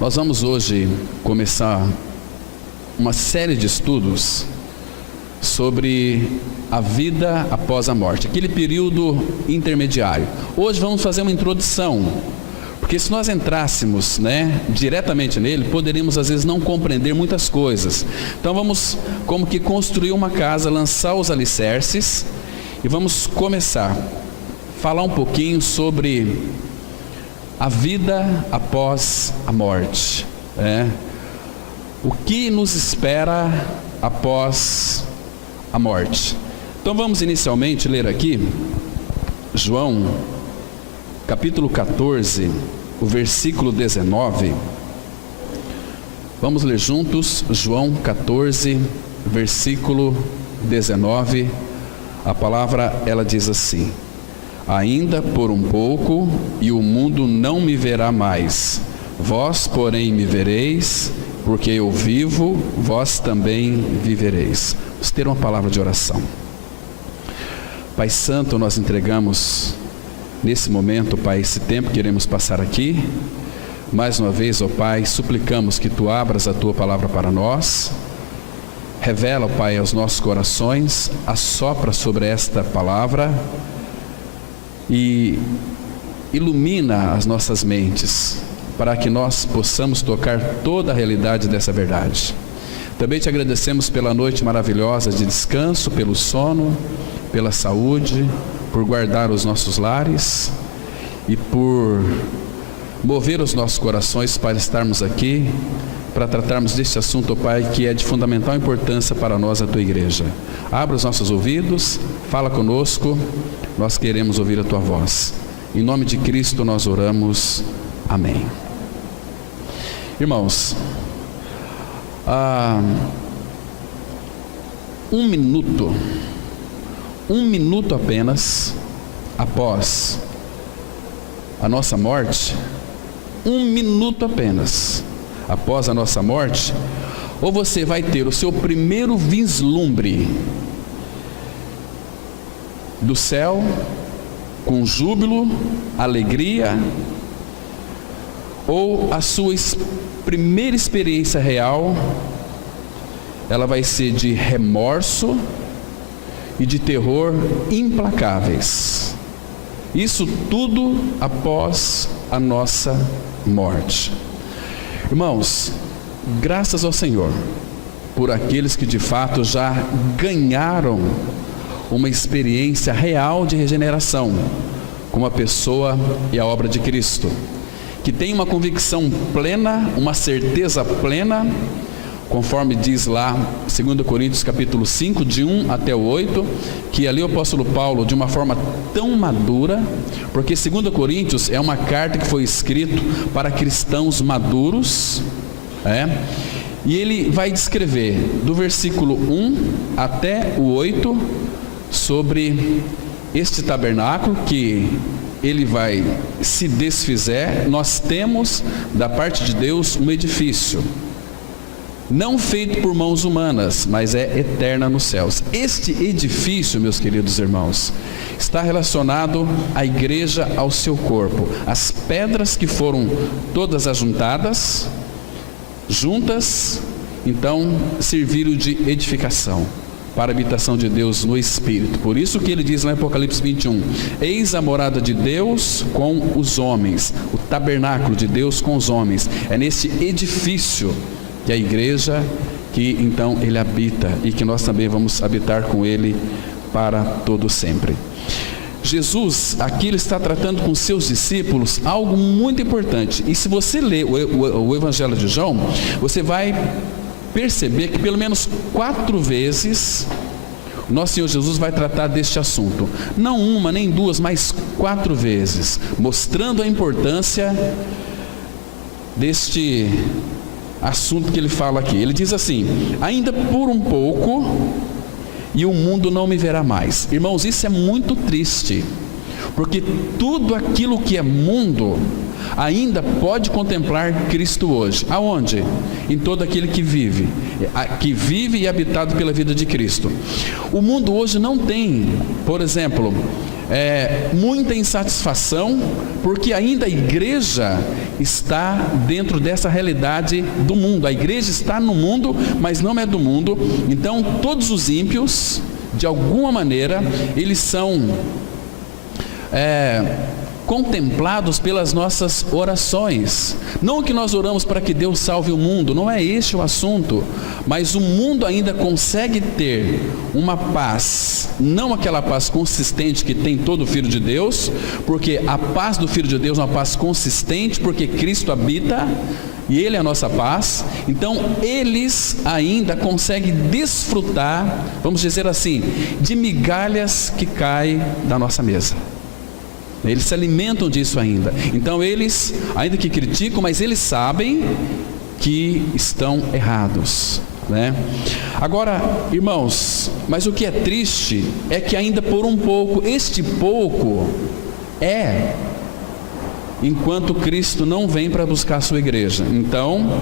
Nós vamos hoje começar uma série de estudos sobre a vida após a morte, aquele período intermediário. Hoje vamos fazer uma introdução, porque se nós entrássemos, diretamente nele, poderíamos às vezes não compreender muitas coisas. Então vamos como que construir uma casa, lançar os alicerces e vamos começar a falar um pouquinho sobre a vida após a morte. O que nos espera após a morte? Então vamos inicialmente ler aqui João capítulo 14, o versículo 19. Vamos ler juntos João 14, versículo 19. A palavra, ela diz assim: ainda por um pouco, e o mundo não me verá mais. Vós, porém, me vereis, porque eu vivo, vós também vivereis. Vamos ter uma palavra de oração. Pai Santo, nós entregamos nesse momento, Pai, esse tempo que iremos passar aqui. Mais uma vez, ó Pai, suplicamos que Tu abras a Tua palavra para nós. Revela, ó Pai, aos nossos corações, assopra sobre esta palavra e ilumina as nossas mentes, para que nós possamos tocar toda a realidade dessa verdade. Também Te agradecemos pela noite maravilhosa de descanso, pelo sono, pela saúde, por guardar os nossos lares e por mover os nossos corações para estarmos aqui, para tratarmos deste assunto, ó Pai, que é de fundamental importância para nós, a Tua igreja. Abra os nossos ouvidos, fala conosco, nós queremos ouvir a Tua voz. Em nome de Cristo nós oramos, amém. Irmãos, um minuto apenas após a nossa morte, um minuto apenas após a nossa morte, ou você vai ter o seu primeiro vislumbre do céu, com júbilo, alegria, ou a sua primeira experiência real, ela vai ser de remorso e de terror implacáveis. Isso tudo após a nossa morte. Irmãos, graças ao Senhor por aqueles que de fato já ganharam uma experiência real de regeneração com a pessoa e a obra de Cristo, que tem uma convicção plena, uma certeza plena, conforme diz lá 2 Coríntios capítulo 5, de 1 até o 8, que ali o apóstolo Paulo, de uma forma tão madura, porque 2 Coríntios é uma carta que foi escrita para cristãos maduros, e ele vai descrever do versículo 1 até o 8 sobre este tabernáculo que ele vai se desfizer. Nós temos da parte de Deus um edifício, não feito por mãos humanas, mas é eterna nos céus. Este edifício, meus queridos irmãos, está relacionado à igreja, ao seu corpo. As pedras que foram todas ajuntadas, juntas, então serviram de edificação para a habitação de Deus no Espírito. Por isso que ele diz lá em Apocalipse 21, eis a morada de Deus com os homens, o tabernáculo de Deus com os homens. É nesse edifício que a igreja, que então ele habita, e que nós também vamos habitar com ele para todo sempre. Jesus, aqui ele está tratando com seus discípulos algo muito importante, e se você ler o Evangelho de João, você vai perceber que pelo menos 4 vezes nosso Senhor Jesus vai tratar deste assunto, não uma nem duas, mas 4 vezes, mostrando a importância deste assunto que ele fala aqui. Ele diz assim: ainda por um pouco, e o mundo não me verá mais. Irmãos, isso é muito triste, porque tudo aquilo que é mundo ainda pode contemplar Cristo hoje. Aonde? Em todo aquele que vive e é habitado pela vida de Cristo. O mundo hoje não tem, por exemplo, muita insatisfação, porque ainda a igreja está dentro dessa realidade do mundo. A igreja está no mundo, mas não é do mundo. Então todos os ímpios, de alguma maneira, eles são contemplados pelas nossas orações. Não que nós oramos para que Deus salve o mundo, não é este o assunto, mas o mundo ainda consegue ter uma paz, não aquela paz consistente que tem todo filho de Deus, porque a paz do filho de Deus é uma paz consistente, porque Cristo habita e Ele é a nossa paz. Então eles ainda conseguem desfrutar, vamos dizer assim, de migalhas que caem da nossa mesa. Eles se alimentam disso ainda. Então eles, ainda que criticam, mas eles sabem que estão errados, né? Agora, irmãos, mas o que é triste é que ainda por um pouco, este pouco é enquanto Cristo não vem para buscar a sua igreja. Então,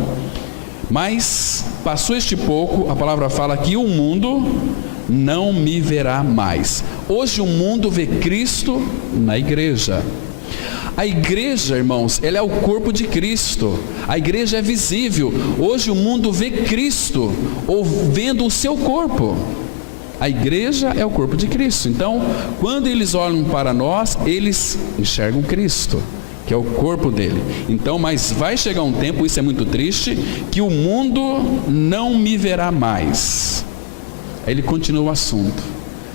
mas passou este pouco, a palavra fala que o mundo não me verá mais. Hoje o mundo vê Cristo na igreja. A igreja, irmãos, ela é o corpo de Cristo. A igreja é visível. Hoje o mundo vê Cristo, ou vendo o seu corpo. A igreja é o corpo de Cristo. Então, quando eles olham para nós, eles enxergam Cristo, que é o corpo dele. Então, mas vai chegar um tempo, isso é muito triste, que o mundo não me verá mais. Aí ele continua o assunto.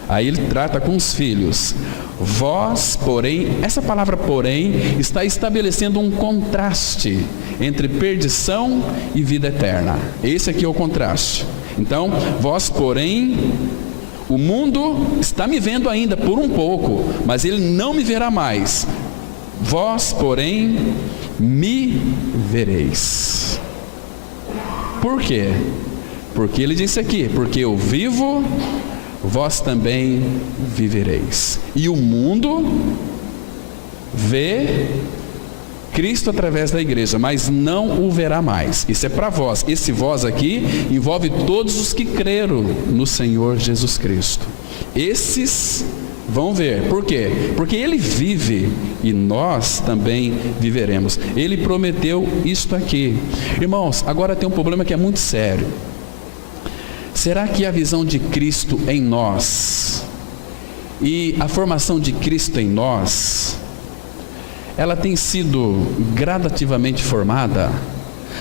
Aí ele trata com os filhos. Vós, porém, essa palavra porém está estabelecendo um contraste entre perdição e vida eterna. Esse aqui é o contraste. Então, vós, porém, o mundo está me vendo ainda por um pouco, mas ele não me verá mais. Vós, porém, me vereis. Por quê? Porque ele disse aqui, porque eu vivo, vós também vivereis. E o mundo vê Cristo através da igreja, mas não o verá mais. Isso é para vós. Esse vós aqui envolve todos os que creram no Senhor Jesus Cristo. Esses vão ver. Por quê? Porque Ele vive e nós também viveremos. Ele prometeu isto aqui. Irmãos, agora tem um problema que é muito sério. Será que a visão de Cristo em nós e a formação de Cristo em nós, ela tem sido gradativamente formada?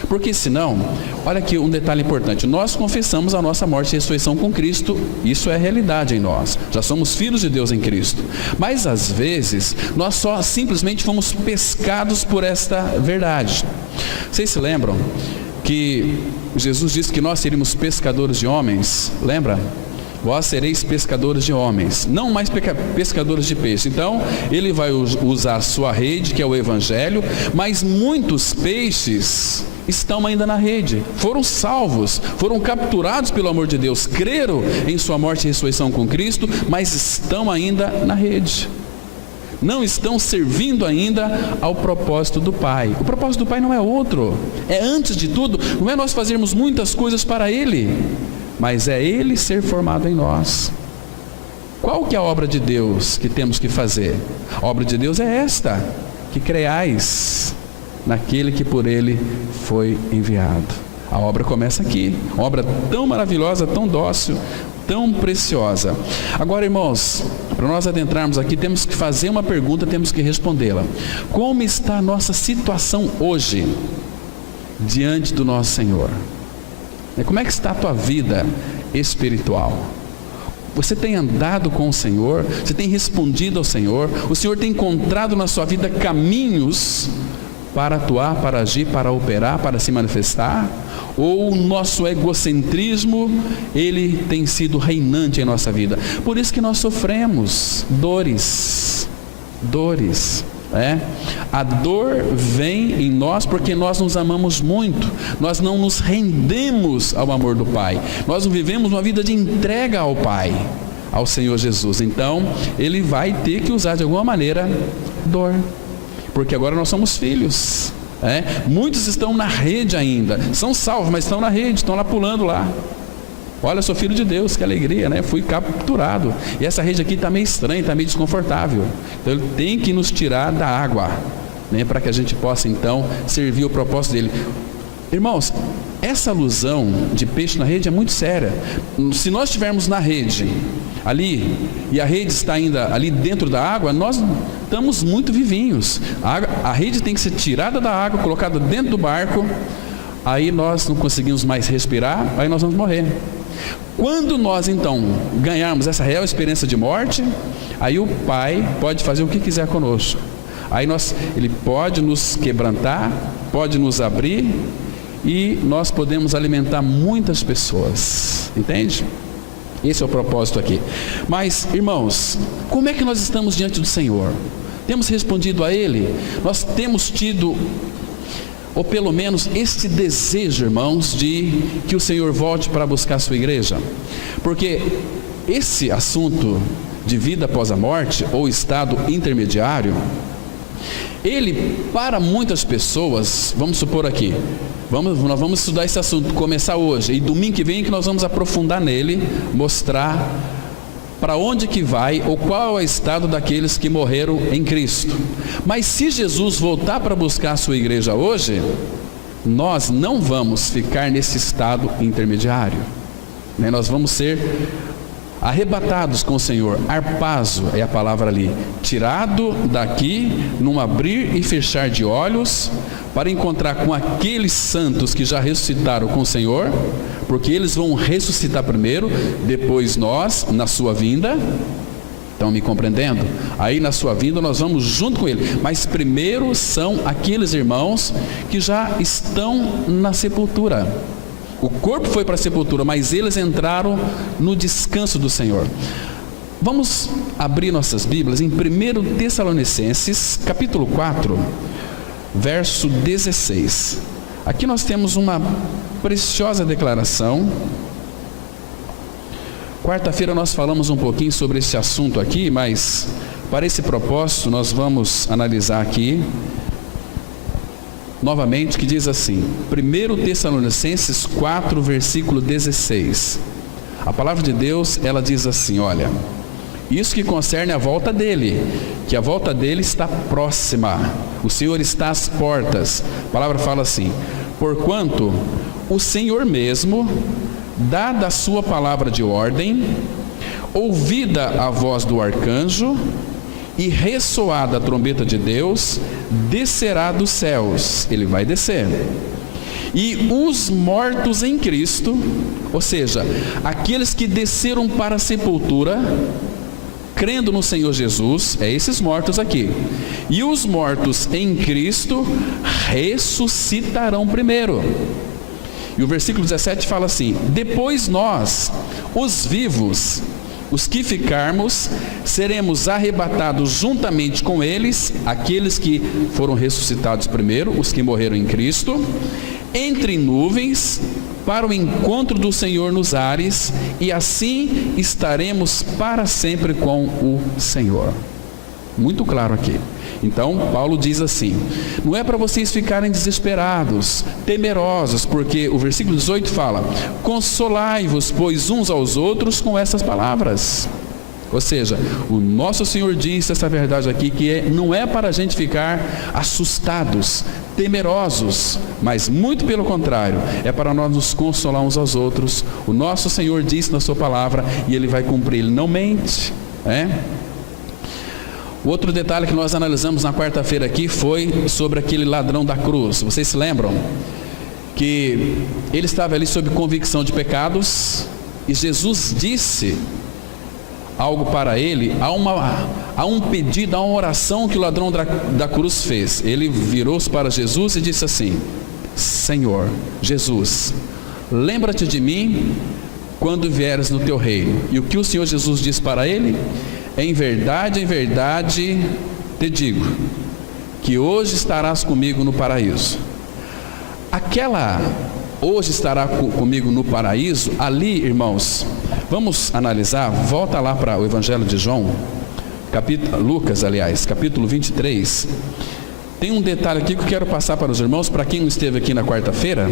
Porque senão, olha aqui um detalhe importante, nós confessamos a nossa morte e ressurreição com Cristo, isso é realidade em nós, já somos filhos de Deus em Cristo, mas às vezes, nós só simplesmente fomos pescados por esta verdade. Vocês se lembram que Jesus disse que nós seríamos pescadores de homens? Lembra? Vós sereis pescadores de homens, não mais pescadores de peixe. Então, ele vai usar a sua rede, que é o Evangelho, mas muitos peixes estão ainda na rede, foram salvos, foram capturados pelo amor de Deus, creram em sua morte e ressurreição com Cristo, mas estão ainda na rede. Não estão servindo ainda ao propósito do Pai. O propósito do Pai não é outro, é antes de tudo, não é nós fazermos muitas coisas para Ele, mas é Ele ser formado em nós. Qual que é a obra de Deus que temos que fazer? A obra de Deus é esta, que creais naquele que por Ele foi enviado. A obra começa aqui, uma obra tão maravilhosa, tão dócil, tão preciosa. Agora, irmãos, para nós adentrarmos aqui, temos que fazer uma pergunta, temos que respondê-la. Como está a nossa situação hoje diante do nosso Senhor? Como é que está a tua vida espiritual? Você tem andado com o Senhor? Você tem respondido ao Senhor? O Senhor tem encontrado na sua vida caminhos para atuar, para agir, para operar, para se manifestar? Ou o nosso egocentrismo, ele tem sido reinante em nossa vida? Por isso que nós sofremos dores. A dor vem em nós porque nós nos amamos muito, nós não nos rendemos ao amor do Pai, nós não vivemos uma vida de entrega ao Pai, ao Senhor Jesus. Então Ele vai ter que usar de alguma maneira dor, porque agora nós somos filhos. Muitos estão na rede ainda, são salvos, mas estão na rede, estão lá pulando lá. Olha, eu sou filho de Deus, que alegria, né? Fui capturado. E essa rede aqui está meio estranha, está meio desconfortável. Então ele tem que nos tirar da água, né? Para que a gente possa então servir o propósito dele. Irmãos, essa alusão de peixe na rede é muito séria. Se nós estivermos na rede ali e a rede está ainda ali dentro da água, nós estamos muito vivinhos. A rede tem que ser tirada da água, colocada dentro do barco. Aí nós não conseguimos mais respirar, aí nós vamos morrer. Quando nós então ganharmos essa real experiência de morte, aí o Pai pode fazer o que quiser conosco. Aí Ele pode nos quebrantar, pode nos abrir, e nós podemos alimentar muitas pessoas, entende? Esse é o propósito aqui. Mas, irmãos, como é que nós estamos diante do Senhor? Temos respondido a Ele? Nós temos tido, ou pelo menos este desejo, irmãos, de que o Senhor volte para buscar a sua igreja? Porque esse assunto de vida após a morte, ou estado intermediário, ele, para muitas pessoas, vamos supor aqui, nós vamos estudar esse assunto, começar hoje, e domingo que vem que nós vamos aprofundar nele, mostrar para onde que vai, ou qual é o estado daqueles que morreram em Cristo. Mas se Jesus voltar para buscar a sua igreja hoje, nós não vamos ficar nesse estado intermediário, né? Nós vamos ser arrebatados com o Senhor. Arpazo é a palavra ali, tirado daqui num abrir e fechar de olhos, para encontrar com aqueles santos que já ressuscitaram com o Senhor, porque eles vão ressuscitar primeiro, depois nós, na sua vinda. Estão me compreendendo? Aí na sua vinda nós vamos junto com Ele, mas primeiro são aqueles irmãos que já estão na sepultura. O corpo foi para a sepultura, mas eles entraram no descanso do Senhor. Vamos abrir nossas Bíblias em 1 Tessalonicenses, capítulo 4, verso 16. Aqui nós temos uma preciosa declaração. Quarta-feira nós falamos um pouquinho sobre esse assunto aqui, mas para esse propósito nós vamos analisar aqui novamente, que diz assim, 1 Tessalonicenses 4, versículo 16. A palavra de Deus, ela diz assim, olha, isso que concerne a volta dele, que a volta dele está próxima, o Senhor está às portas. A palavra fala assim, porquanto o Senhor mesmo, dada a sua palavra de ordem, ouvida a voz do arcanjo, e ressoada a trombeta de Deus, descerá dos céus. Ele vai descer. E os mortos em Cristo, ou seja, aqueles que desceram para a sepultura, crendo no Senhor Jesus, é esses mortos aqui. E os mortos em Cristo ressuscitarão primeiro. E o versículo 17 fala assim, depois nós, os vivos, os que ficarmos, seremos arrebatados juntamente com eles, aqueles que foram ressuscitados primeiro, os que morreram em Cristo, entre nuvens, para o encontro do Senhor nos ares, e assim estaremos para sempre com o Senhor. Muito claro aqui. Então, Paulo diz assim, não é para vocês ficarem desesperados, temerosos, porque o versículo 18 fala, consolai-vos, pois uns aos outros com essas palavras. Ou seja, o nosso Senhor disse essa verdade aqui, que não é para a gente ficar assustados, temerosos, mas muito pelo contrário, é para nós nos consolar uns aos outros. O nosso Senhor disse na sua palavra, e Ele vai cumprir, Ele não mente, O outro detalhe que nós analisamos na quarta-feira aqui foi sobre aquele ladrão da cruz. Vocês se lembram? Que ele estava ali sob convicção de pecados, e Jesus disse algo para ele, há um pedido, há uma oração que o ladrão da cruz fez. Ele virou-se para Jesus e disse assim, Senhor, Jesus, lembra-te de mim quando vieres no teu reino. E o que o Senhor Jesus disse para ele? Em verdade te digo, que hoje estarás comigo no paraíso. Aquela, hoje estará comigo no paraíso, ali, irmãos, vamos analisar, volta lá para o Evangelho de João, Lucas, capítulo 23, tem um detalhe aqui que eu quero passar para os irmãos, para quem não esteve aqui na quarta-feira,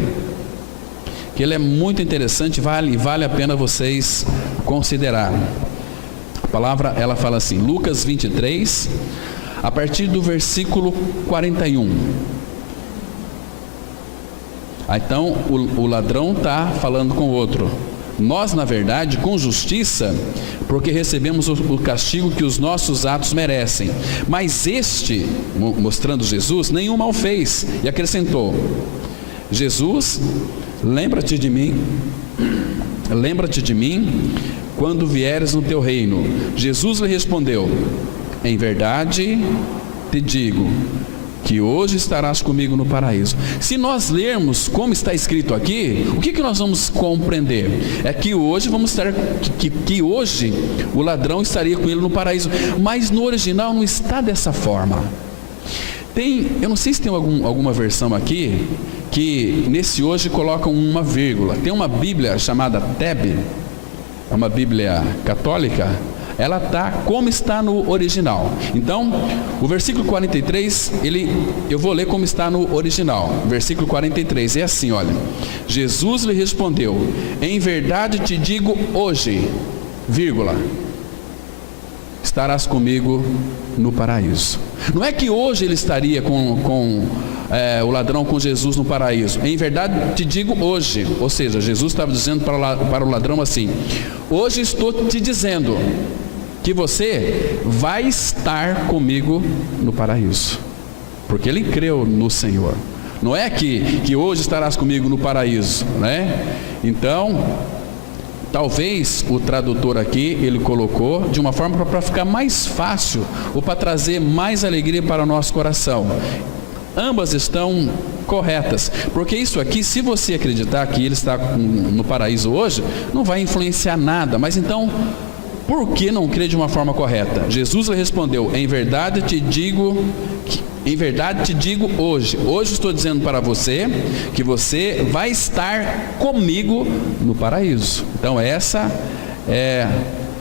que ele é muito interessante, vale a pena vocês considerar. A palavra, ela fala assim, Lucas 23, a partir do versículo 41. Então, o ladrão está falando com o outro. Nós, na verdade, com justiça, porque recebemos o castigo que os nossos atos merecem. Mas este, mostrando Jesus, nenhum mal fez. E acrescentou, Jesus, lembra-te de mim quando vieres no teu reino. Jesus lhe respondeu, em verdade te digo, que hoje estarás comigo no paraíso. Se nós lermos como está escrito aqui, o que nós vamos compreender? É que hoje que hoje o ladrão estaria com ele no paraíso, mas no original não está dessa forma. Eu não sei se tem alguma versão aqui que nesse hoje colocam uma vírgula. Tem uma Bíblia chamada TEB, é uma Bíblia católica. Ela está como está no original. Então, o versículo 43, eu vou ler como está no original. Versículo 43 é assim, olha. Jesus lhe respondeu, em verdade te digo hoje, vírgula, estarás comigo no paraíso. Não é que hoje ele estaria com o ladrão com Jesus no paraíso. Em verdade te digo hoje. Ou seja, Jesus estava dizendo para o ladrão assim, hoje estou te dizendo que você vai estar comigo no paraíso, porque ele creu no Senhor. Não é que hoje estarás comigo no paraíso, né? Então, talvez o tradutor aqui, ele colocou de uma forma para ficar mais fácil, ou para trazer mais alegria para o nosso coração. Ambas estão corretas, porque isso aqui, se você acreditar que ele está no paraíso hoje, não vai influenciar nada, mas então, por que não crer de uma forma correta? Jesus lhe respondeu, em verdade te digo hoje estou dizendo para você, que você vai estar comigo no paraíso. Então essa é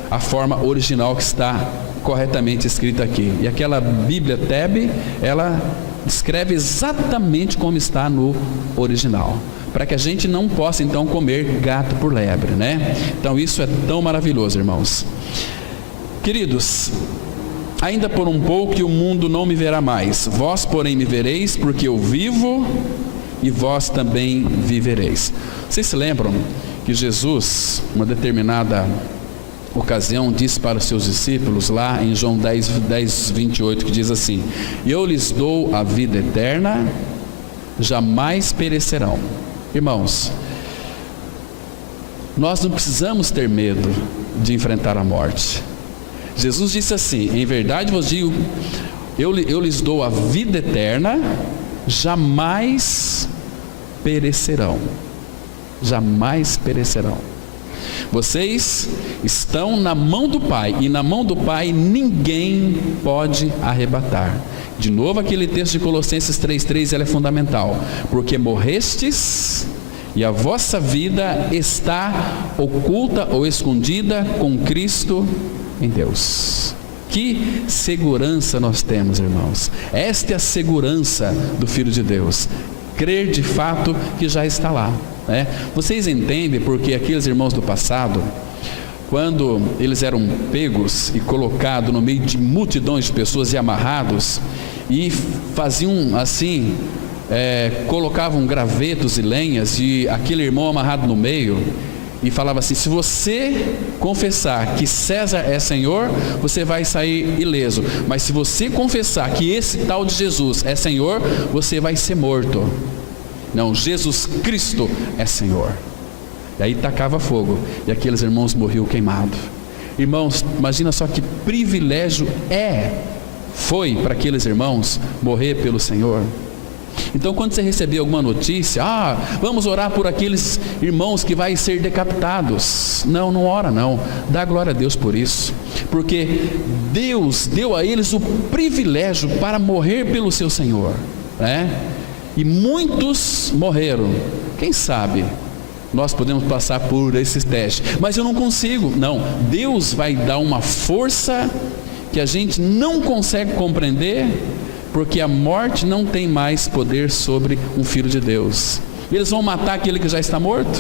a forma original que está corretamente escrita aqui. E aquela Bíblia TEB, ela descreve exatamente como está no original, para que a gente não possa então comer gato por lebre, né? Então isso é tão maravilhoso, irmãos. Queridos, ainda por um pouco e o mundo não me verá mais, vós porém me vereis, porque eu vivo e vós também vivereis. Vocês se lembram que Jesus, uma determinada ocasião, disse para os seus discípulos lá em João 10, 28, que diz assim, eu lhes dou a vida eterna, jamais perecerão. Irmãos, nós não precisamos ter medo de enfrentar a morte. Jesus disse assim, em verdade vos digo, eu lhes dou a vida eterna, jamais perecerão. Jamais perecerão. Vocês estão na mão do Pai, e na mão do Pai ninguém pode arrebatar. De novo aquele texto de Colossenses 3:3, ele é fundamental, porque morrestes e a vossa vida está oculta ou escondida com Cristo em Deus. Que segurança nós temos, irmãos. Esta é a segurança do Filho de Deus, crer de fato que já está lá, né? Vocês entendem porque aqueles irmãos do passado, quando eles eram pegos e colocados no meio de multidões de pessoas e amarrados, e faziam assim, colocavam gravetos e lenhas, e aquele irmão amarrado no meio, e falava assim, se você confessar que César é Senhor, você vai sair ileso, mas se você confessar que esse tal de Jesus é Senhor, você vai ser morto. Não, Jesus Cristo é Senhor. E aí tacava fogo, e aqueles irmãos morriam queimados. Irmãos, imagina só que privilégio foi para aqueles irmãos morrer pelo Senhor. Então quando você receber alguma notícia, vamos orar por aqueles irmãos que vai ser decapitados, não ora não, dá glória a Deus por isso, porque Deus deu a eles o privilégio para morrer pelo seu Senhor, né? E muitos morreram. Quem sabe nós podemos passar por esses testes, mas eu não consigo. Não, Deus vai dar uma força que a gente não consegue compreender, porque a morte não tem mais poder sobre um filho de Deus. Eles vão matar aquele que já está morto,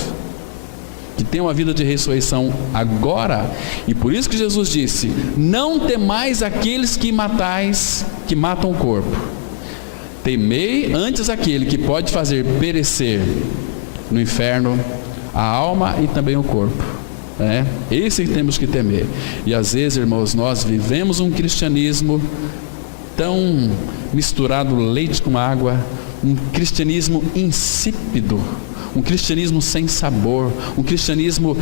que tem uma vida de ressurreição agora. E por isso que Jesus disse: não temais aqueles que matam o corpo, temei antes aquele que pode fazer perecer no inferno a alma e também o corpo. Esse que temos que temer. E às vezes, irmãos, nós vivemos um cristianismo tão misturado leite com água, um cristianismo insípido, um cristianismo sem sabor, um cristianismo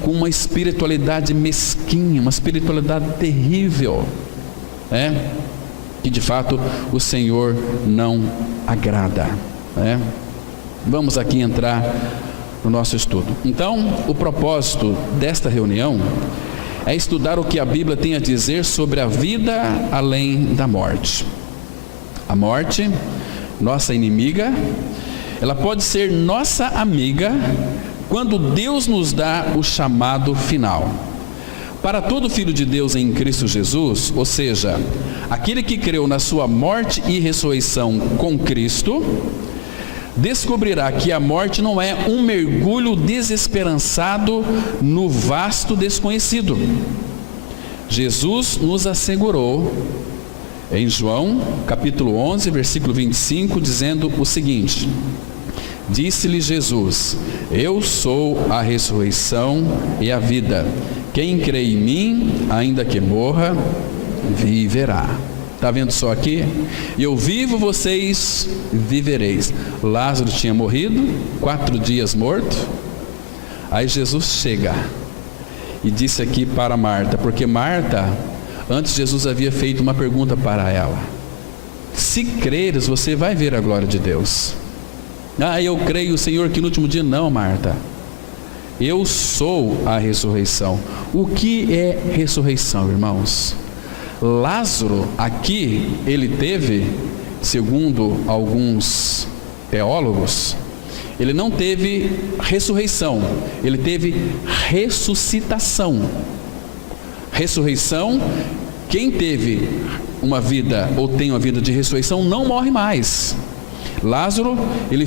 com uma espiritualidade mesquinha, uma espiritualidade terrível, que de fato o Senhor não agrada. Vamos aqui entrar no nosso estudo. Então, o propósito desta reunião é estudar o que a Bíblia tem a dizer sobre a vida além da morte. A morte, nossa inimiga, ela pode ser nossa amiga quando Deus nos dá o chamado final. Para todo filho de Deus em Cristo Jesus, ou seja, aquele que creu na sua morte e ressurreição com Cristo, descobrirá que a morte não é um mergulho desesperançado no vasto desconhecido. Jesus nos assegurou em João capítulo 11, versículo 25, dizendo o seguinte: disse-lhe Jesus: eu sou a ressurreição e a vida. Quem crê em mim, ainda que morra, viverá. Está vendo só aqui? Eu vivo, vocês vivereis. Lázaro tinha morrido, 4 dias morto. Aí Jesus chega e disse aqui para Marta, porque Marta, antes Jesus havia feito uma pergunta para ela: se creres, você vai ver a glória de Deus. Eu creio, Senhor, que no último dia. Não, Marta, eu sou a ressurreição. O que é ressurreição, irmãos? Lázaro aqui, ele teve, segundo alguns teólogos, ele não teve ressurreição, ele teve ressuscitação. Ressurreição, quem teve uma vida ou tem uma vida de ressurreição não morre mais. Lázaro, ele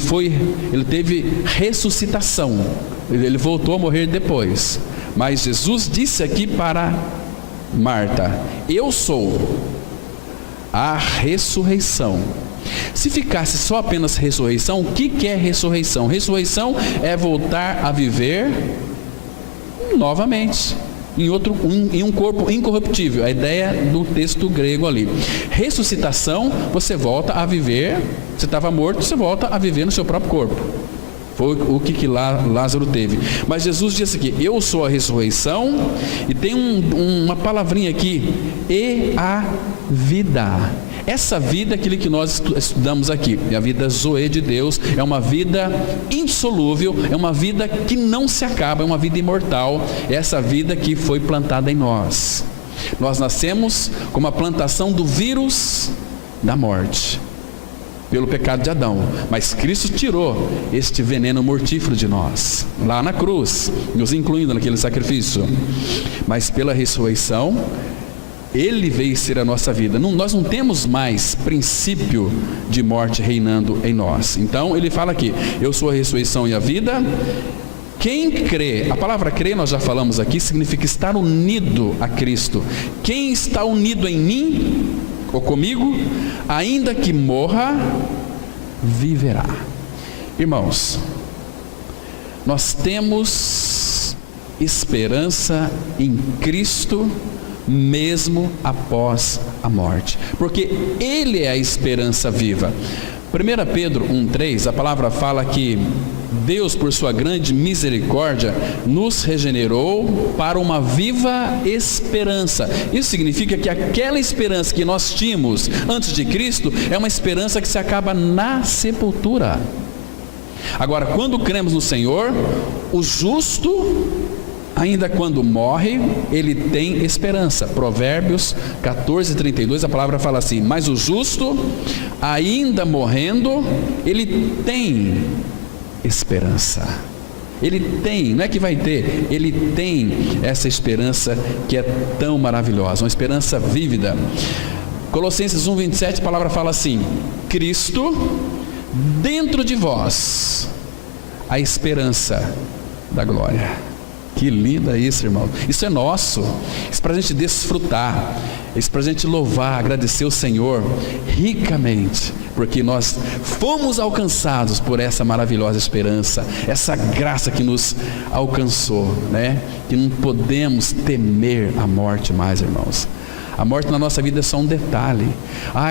teve ressuscitação, ele voltou a morrer depois. Mas Jesus disse aqui para Marta: eu sou a ressurreição. Se ficasse só apenas ressurreição, o que é ressurreição? Ressurreição é voltar a viver novamente em um corpo incorruptível, a ideia do texto grego ali. Ressuscitação, você volta a viver, você estava morto, você volta a viver no seu próprio corpo. Foi o que Lázaro teve. Mas Jesus disse aqui: eu sou a ressurreição, e tem uma palavrinha aqui, e a vida. Essa vida é aquilo que nós estudamos aqui, é a vida zoe de Deus, é uma vida insolúvel, é uma vida que não se acaba, é uma vida imortal, é essa vida que foi plantada em nós. Nós nascemos como a plantação do vírus da morte, pelo pecado de Adão, mas Cristo tirou este veneno mortífero de nós, lá na cruz, nos incluindo naquele sacrifício. Mas pela ressurreição, Ele veio ser a nossa vida. Nós não temos mais princípio de morte reinando em nós. Então Ele fala aqui: eu sou a ressurreição e a vida. Quem crê, a palavra crer, nós já falamos aqui, significa estar unido a Cristo. Quem está unido em mim ou comigo, ainda que morra, viverá. Irmãos, nós temos esperança em Cristo mesmo após a morte, porque Ele é a esperança viva. 1 Pedro 1,3, a palavra fala que Deus, por sua grande misericórdia, nos regenerou para uma viva esperança. Isso significa que aquela esperança que nós tínhamos antes de Cristo é uma esperança que se acaba na sepultura. Agora, quando cremos no Senhor, o justo, ainda quando morre, ele tem esperança. Provérbios 14:32, a palavra fala assim: mas o justo, ainda morrendo, ele tem esperança. Ele tem, não é que vai ter, ele tem essa esperança que é tão maravilhosa, uma esperança vívida. Colossenses 1:27, a palavra fala assim: Cristo dentro de vós a esperança da glória. Que lindo é isso, irmão. Isso é nosso. Isso para a gente desfrutar. Isso para a gente louvar, agradecer o Senhor ricamente, porque nós fomos alcançados por essa maravilhosa esperança, essa graça que nos alcançou, né? Que não podemos temer a morte mais, irmãos. A morte na nossa vida é só um detalhe.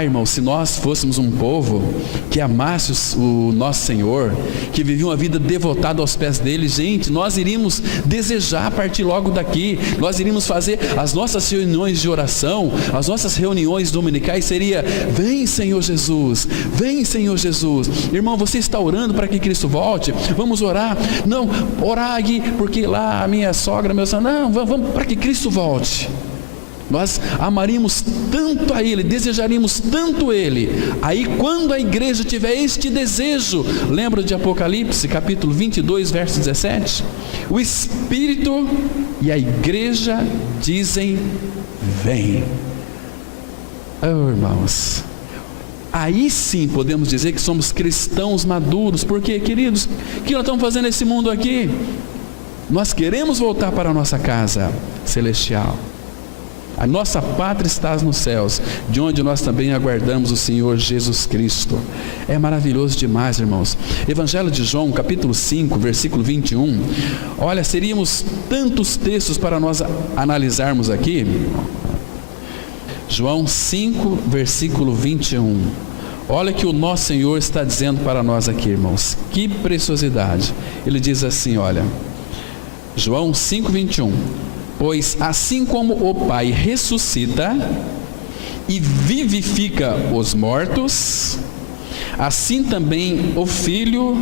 Irmão, se nós fôssemos um povo que amasse o nosso Senhor, que vivia uma vida devotada aos pés dele, gente, nós iríamos desejar partir logo daqui. Nós iríamos fazer as nossas reuniões de oração, as nossas reuniões dominicais seria: vem Senhor Jesus, vem Senhor Jesus. Irmão, você está orando para que Cristo volte? Vamos orar. Não, orar aqui porque lá a minha sogra, meu senhor, não, vamos para que Cristo volte. Nós amaríamos tanto a Ele, desejaríamos tanto Ele. Aí quando a igreja tiver este desejo, lembra de Apocalipse capítulo 22 verso 17? O Espírito e a igreja dizem: vem. Oh, irmãos, aí sim podemos dizer que somos cristãos maduros. Porque, queridos, o que nós estamos fazendo nesse mundo aqui? Nós queremos voltar para a nossa casa celestial. A nossa pátria está nos céus, de onde nós também aguardamos o Senhor Jesus Cristo. É maravilhoso demais, irmãos. Evangelho de João, capítulo 5, versículo 21. Olha, seríamos tantos textos para nós analisarmos aqui. João 5, versículo 21. Olha que o nosso Senhor está dizendo para nós aqui, irmãos. Que preciosidade. Ele diz assim, olha, João 5, 21. Pois assim como o Pai ressuscita e vivifica os mortos, assim também o Filho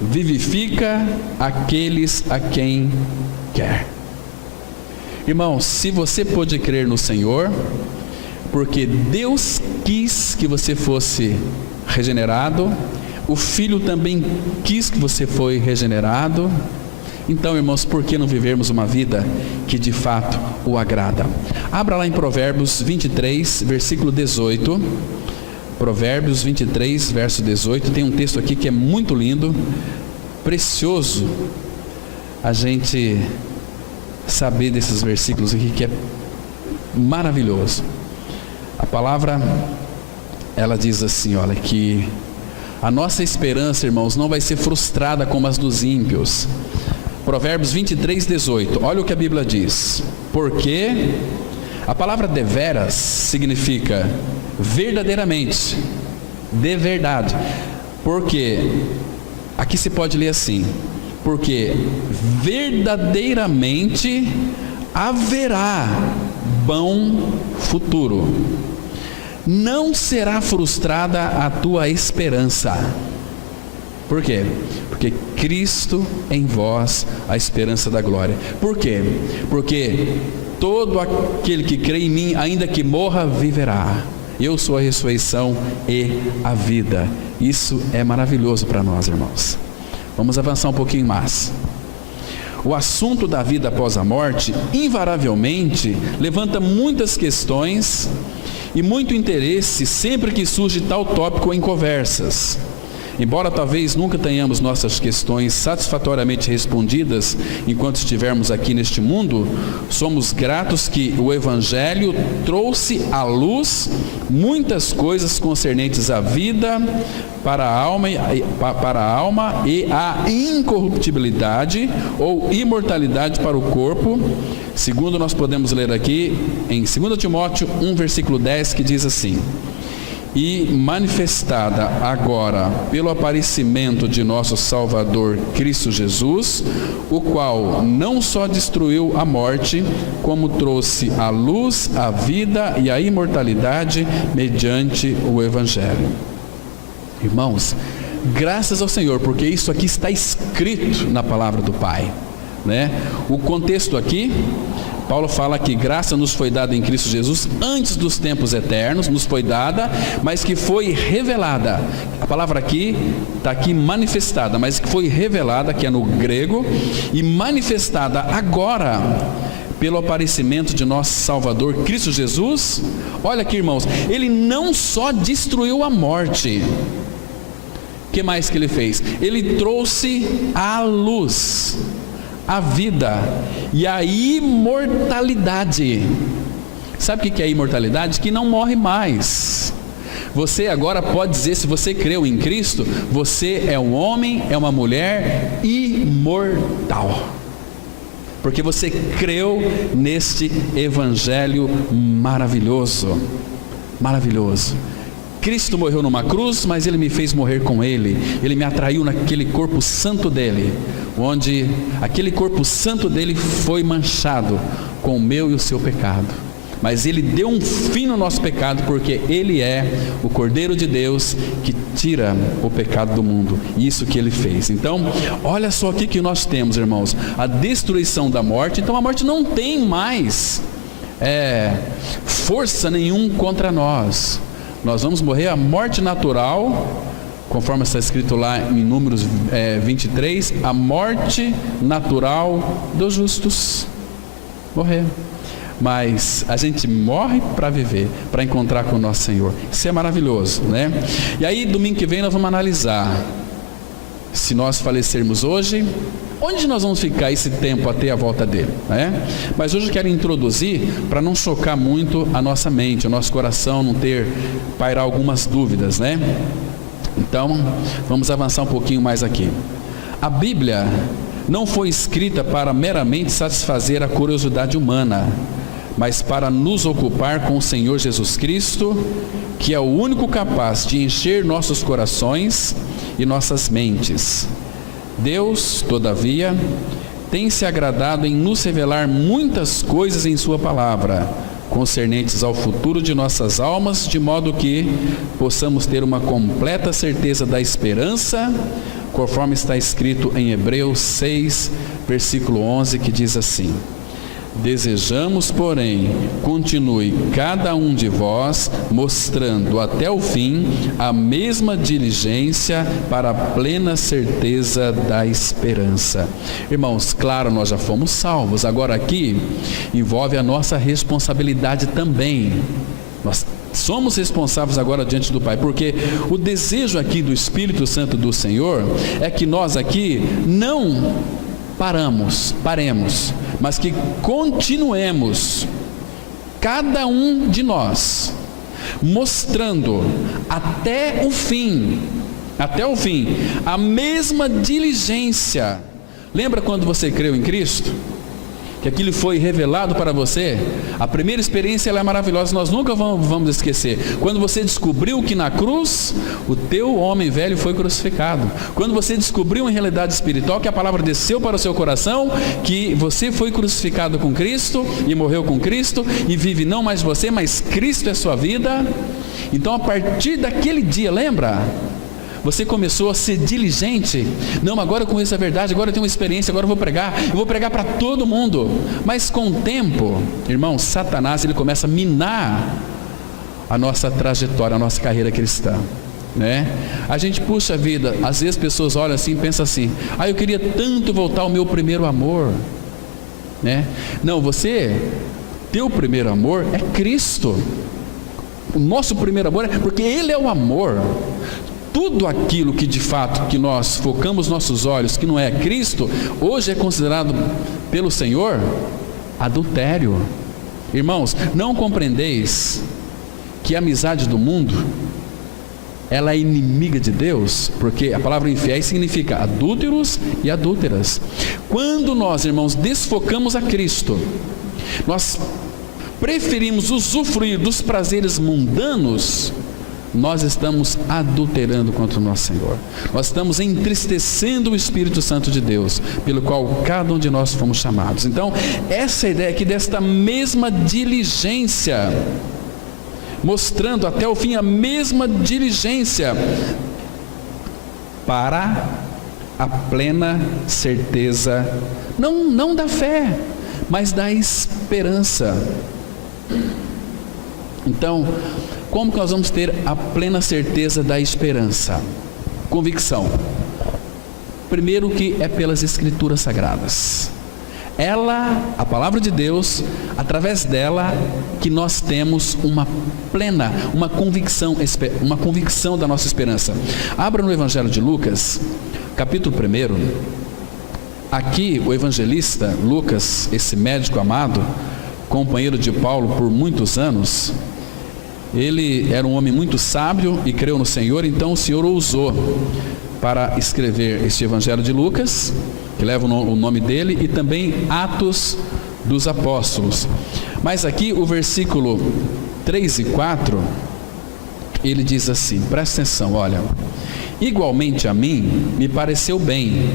vivifica aqueles a quem quer. Irmãos, se você pode crer no Senhor, porque Deus quis que você fosse regenerado, o Filho também quis que você fosse regenerado. Então, irmãos, por que não vivermos uma vida que de fato o agrada? Abra lá em Provérbios 23, versículo 18. Provérbios 23, verso 18. Tem um texto aqui que é muito lindo, precioso a gente saber desses versículos aqui, que é maravilhoso. A palavra, ela diz assim, olha, que a nossa esperança, irmãos, não vai ser frustrada como as dos ímpios. Provérbios 23, 18. Olha o que a Bíblia diz. Porque a palavra deveras significa verdadeiramente, de verdade. Porque aqui se pode ler assim: porque verdadeiramente haverá bom futuro. Não será frustrada a tua esperança. Por quê? Porque Cristo em vós, a esperança da glória. Por quê? Porque todo aquele que crê em mim, ainda que morra, viverá. Eu sou a ressurreição e a vida. Isso é maravilhoso para nós, irmãos. Vamos avançar um pouquinho mais. O assunto da vida após a morte, invariavelmente, levanta muitas questões e muito interesse sempre que surge tal tópico em conversas. Embora talvez nunca tenhamos nossas questões satisfatoriamente respondidas enquanto estivermos aqui neste mundo, somos gratos que o Evangelho trouxe à luz muitas coisas concernentes à vida, para a alma e a incorruptibilidade ou imortalidade para o corpo, segundo nós podemos ler aqui em 2 Timóteo 1, versículo 10, que diz assim: e manifestada agora pelo aparecimento de nosso Salvador Cristo Jesus, o qual não só destruiu a morte, como trouxe à luz a vida e a imortalidade mediante o Evangelho. Irmãos, graças ao Senhor, porque isso aqui está escrito na palavra do Pai, né? O contexto aqui, Paulo fala que graça nos foi dada em Cristo Jesus antes dos tempos eternos, nos foi dada, mas que foi revelada. A palavra aqui está aqui manifestada, mas que foi revelada, que é no grego, e manifestada agora pelo aparecimento de nosso Salvador Cristo Jesus. Olha aqui, irmãos, ele não só destruiu a morte. que mais que ele fez? Ele trouxe a luz, a vida e a imortalidade. Sabe o que é a imortalidade? Que não morre mais. Você agora pode dizer, se você creu em Cristo, você é um homem, é uma mulher imortal. Porque você creu neste evangelho maravilhoso. Maravilhoso. Cristo morreu numa cruz, mas Ele me fez morrer com Ele. Ele me atraiu naquele corpo santo dEle, onde aquele corpo santo dEle foi manchado com o meu e o seu pecado. Mas Ele deu um fim no nosso pecado, porque Ele é o Cordeiro de Deus que tira o pecado do mundo. Isso que Ele fez. Então, olha só aqui que nós temos, irmãos, a destruição da morte. Então a morte não tem mais força nenhum contra nós. Nós vamos morrer a morte natural, conforme está escrito lá em Números 23, a morte natural dos justos. Morrer. Mas a gente morre para viver, para encontrar com o nosso Senhor. Isso é maravilhoso, né? E aí domingo que vem nós vamos analisar, se nós falecermos hoje, onde nós vamos ficar esse tempo até a volta dele, né? Mas hoje eu quero introduzir, para não chocar muito a nossa mente, o nosso coração, não pairar algumas dúvidas, né? Então, vamos avançar um pouquinho mais aqui. A Bíblia não foi escrita para meramente satisfazer a curiosidade humana, mas para nos ocupar com o Senhor Jesus Cristo, que é o único capaz de encher nossos corações e nossas mentes. Deus, todavia, tem se agradado em nos revelar muitas coisas em sua palavra, concernentes ao futuro de nossas almas, de modo que possamos ter uma completa certeza da esperança, conforme está escrito em Hebreus 6, versículo 11, que diz assim: desejamos, porém, continue cada um de vós mostrando até o fim a mesma diligência para a plena certeza da esperança. Irmãos, claro, nós já fomos salvos, agora aqui envolve a nossa responsabilidade também. Nós somos responsáveis agora diante do Pai, porque o desejo aqui do Espírito Santo do Senhor é que nós aqui não paremos, mas que continuemos, cada um de nós, mostrando até o fim, a mesma diligência. Lembra quando você creu em Cristo? Que aquilo foi revelado para você? A primeira experiência ela é maravilhosa, nós nunca vamos esquecer. Quando você descobriu que na cruz o teu homem velho foi crucificado, quando você descobriu em realidade espiritual que a palavra desceu para o seu coração, que você foi crucificado com Cristo e morreu com Cristo e vive não mais você, mas Cristo é sua vida. Então a partir daquele dia, lembra? Você começou a ser diligente. Não, agora eu conheço a verdade, agora eu tenho uma experiência, agora eu vou pregar para todo mundo. Mas com o tempo, irmão, Satanás ele começa a minar a nossa trajetória, a nossa carreira cristã, né? A gente puxa a vida, às vezes pessoas olham assim e pensam assim: eu queria tanto voltar ao meu primeiro amor, né? Não, teu primeiro amor é Cristo. O nosso primeiro amor é porque Ele é o amor. Tudo aquilo que de fato que nós focamos nossos olhos, que não é Cristo, hoje é considerado pelo Senhor adultério. Irmãos, não compreendeis que a amizade do mundo ela é inimiga de Deus? Porque a palavra infiéis significa adúlteros e adúlteras. Quando nós, irmãos, desfocamos a Cristo, nós preferimos usufruir dos prazeres mundanos, nós estamos adulterando contra o nosso Senhor. Nós estamos entristecendo o Espírito Santo de Deus, pelo qual cada um de nós fomos chamados. Então, essa ideia aqui desta mesma diligência, mostrando até o fim a mesma diligência para a plena certeza, não da fé, mas da esperança. Então, como que nós vamos ter a plena certeza da esperança? Convicção. Primeiro que é pelas Escrituras Sagradas. ela, a palavra de Deus, através dela que nós temos uma convicção da nossa esperança. Abra no Evangelho de Lucas, capítulo 1. Aqui o evangelista Lucas, esse médico amado, companheiro de Paulo por muitos anos, ele era um homem muito sábio e creu no Senhor, então o Senhor o usou para escrever este Evangelho de Lucas, que leva o nome dele, e também Atos dos Apóstolos. Mas aqui o versículo 3 e 4, ele diz assim, presta atenção, olha: igualmente a mim me pareceu bem,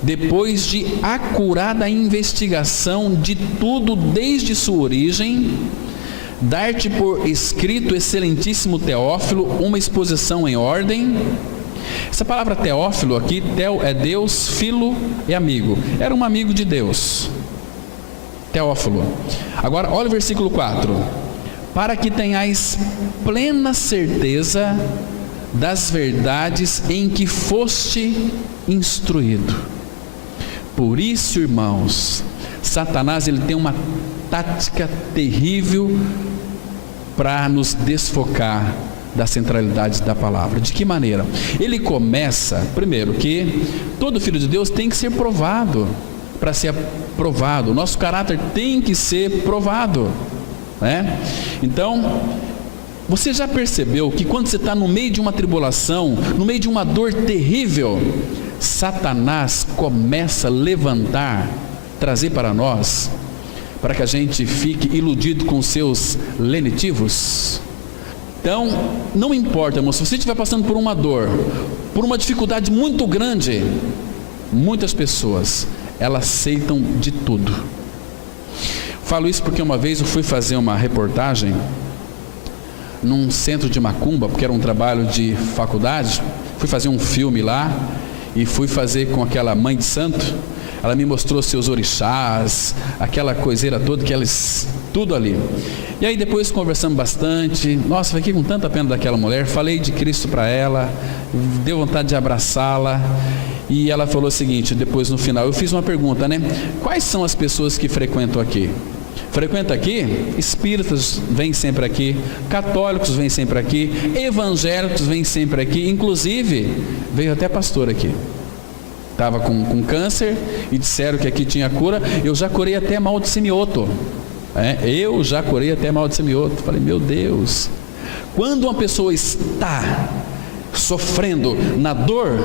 depois de acurada investigação de tudo desde sua origem, dar-te por escrito, excelentíssimo Teófilo, uma exposição em ordem. Essa palavra Teófilo aqui, Teo é Deus, Filo é amigo, era um amigo de Deus, Teófilo. Agora olha o versículo 4: para que tenhais plena certeza das verdades em que foste instruído. Por isso, irmãos, Satanás ele tem uma tática terrível para nos desfocar da centralidade da palavra. De que maneira? Ele começa, primeiro, que todo filho de Deus tem que ser provado. Para ser aprovado, o nosso caráter tem que ser provado, né? Então, você já percebeu que quando você está no meio de uma tribulação, no meio de uma dor terrível, Satanás começa a levantar, trazer para nós, para que a gente fique iludido com seus lenitivos? Então, não importa, irmão, se você estiver passando por uma dor, por uma dificuldade muito grande, muitas pessoas, elas aceitam de tudo. Falo isso porque uma vez eu fui fazer uma reportagem num centro de macumba, porque era um trabalho de faculdade. Fui fazer um filme lá e fui fazer com aquela mãe de santo. Ela me mostrou seus orixás, aquela coiseira toda, que eles, tudo ali. E aí depois conversamos bastante. Nossa, fiquei com tanta pena daquela mulher. Falei de Cristo para ela, deu vontade de abraçá-la. E ela falou o seguinte, depois no final, eu fiz uma pergunta, né? Quais são as pessoas que frequentam aqui? Frequenta aqui? Espíritas vêm sempre aqui, católicos vêm sempre aqui, evangélicos vêm sempre aqui, inclusive veio até pastor aqui. Estava com câncer e disseram que aqui tinha cura. Eu já curei até mal de semioto. Eu já curei até mal de semioto. Falei, meu Deus, quando uma pessoa está sofrendo na dor,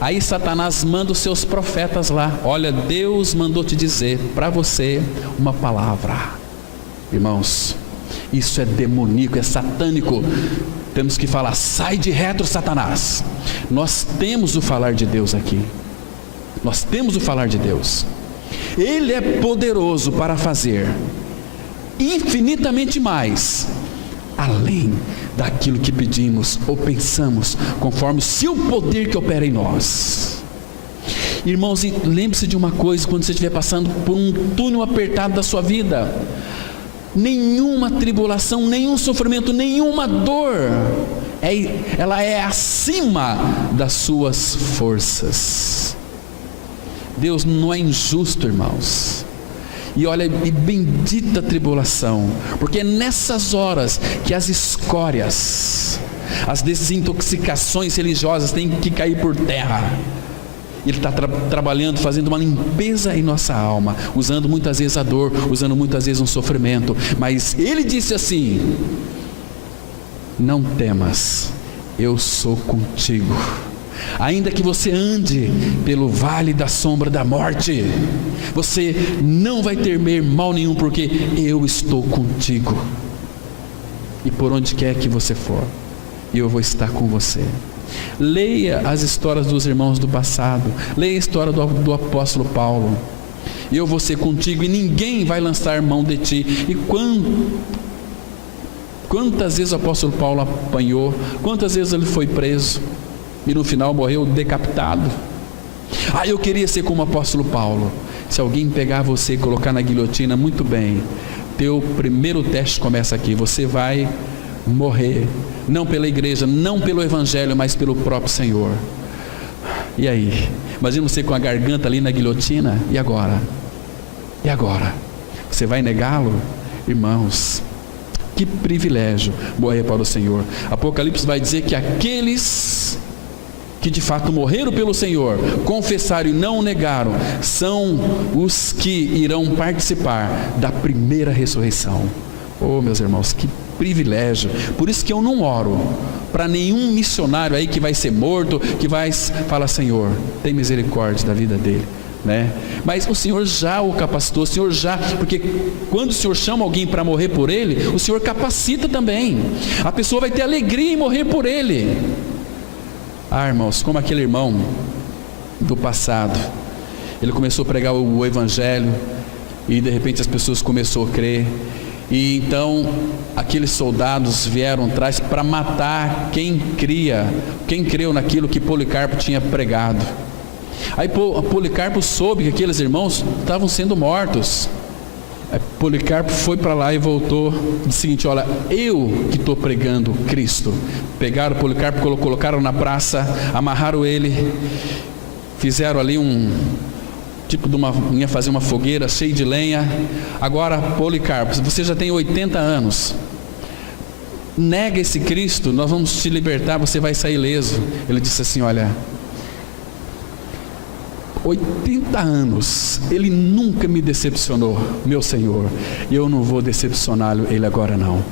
aí Satanás manda os seus profetas lá. Olha, Deus mandou te dizer para você uma palavra. Irmãos, isso é demoníaco, é satânico. Temos que falar, sai de retro, Satanás. Nós temos o falar de Deus aqui. Nós temos o falar de Deus. Ele é poderoso para fazer infinitamente mais, além daquilo que pedimos ou pensamos, conforme o seu poder que opera em nós. Irmãos, lembre-se de uma coisa, quando você estiver passando por um túnel apertado da sua vida, nenhuma tribulação, nenhum sofrimento, nenhuma dor, ela é acima das suas forças. Deus não é injusto, irmãos. E olha, e bendita tribulação, porque é nessas horas que as escórias, as desintoxicações religiosas têm que cair por terra. Ele está trabalhando, fazendo uma limpeza em nossa alma, usando muitas vezes a dor, usando muitas vezes um sofrimento. Mas Ele disse assim: não temas, eu sou contigo. Ainda que você ande pelo vale da sombra da morte, você não vai temer mal nenhum, porque eu estou contigo. E por onde quer que você for, eu vou estar com você. Leia as histórias dos irmãos do passado, leia a história do apóstolo Paulo. Eu vou ser contigo e ninguém vai lançar mão de ti. E quantas vezes o apóstolo Paulo apanhou, quantas vezes ele foi preso e no final morreu decapitado. Eu queria ser como o apóstolo Paulo. Se alguém pegar você e colocar na guilhotina, muito bem, teu primeiro teste começa aqui, você vai morrer, não pela igreja, não pelo evangelho, mas pelo próprio Senhor. E aí, imagina você com a garganta ali na guilhotina, e agora? E agora? Você vai negá-lo? Irmãos, que privilégio morrer para o Senhor. Apocalipse vai dizer que aqueles que de fato morreram pelo Senhor, confessaram e não o negaram, são os que irão participar da primeira ressurreição. Oh, meus irmãos, que privilégio. Por isso que eu não oro para nenhum missionário aí que vai ser morto, que vai falar: Senhor, tem misericórdia da vida dele, né? Mas o Senhor já o capacitou, o Senhor já, porque quando o Senhor chama alguém para morrer por ele, o Senhor capacita também. A pessoa vai ter alegria em morrer por ele. Ah, irmãos, como aquele irmão do passado, ele começou a pregar o evangelho e de repente as pessoas começaram a crer, e então aqueles soldados vieram atrás para matar quem creu naquilo que Policarpo tinha pregado. Aí Policarpo soube que aqueles irmãos estavam sendo mortos. Aí Policarpo foi para lá e voltou, disse o seguinte: olha, eu que estou pregando Cristo. Pegaram Policarpo, colocaram na praça, amarraram ele, fizeram ali ia fazer uma fogueira cheia de lenha. Agora, Policarpo, você já tem 80 anos, nega esse Cristo, nós vamos te libertar, você vai sair ileso. Ele disse assim: olha, 80 anos, ele nunca me decepcionou, meu Senhor, e eu não vou decepcioná-lo, ele agora não.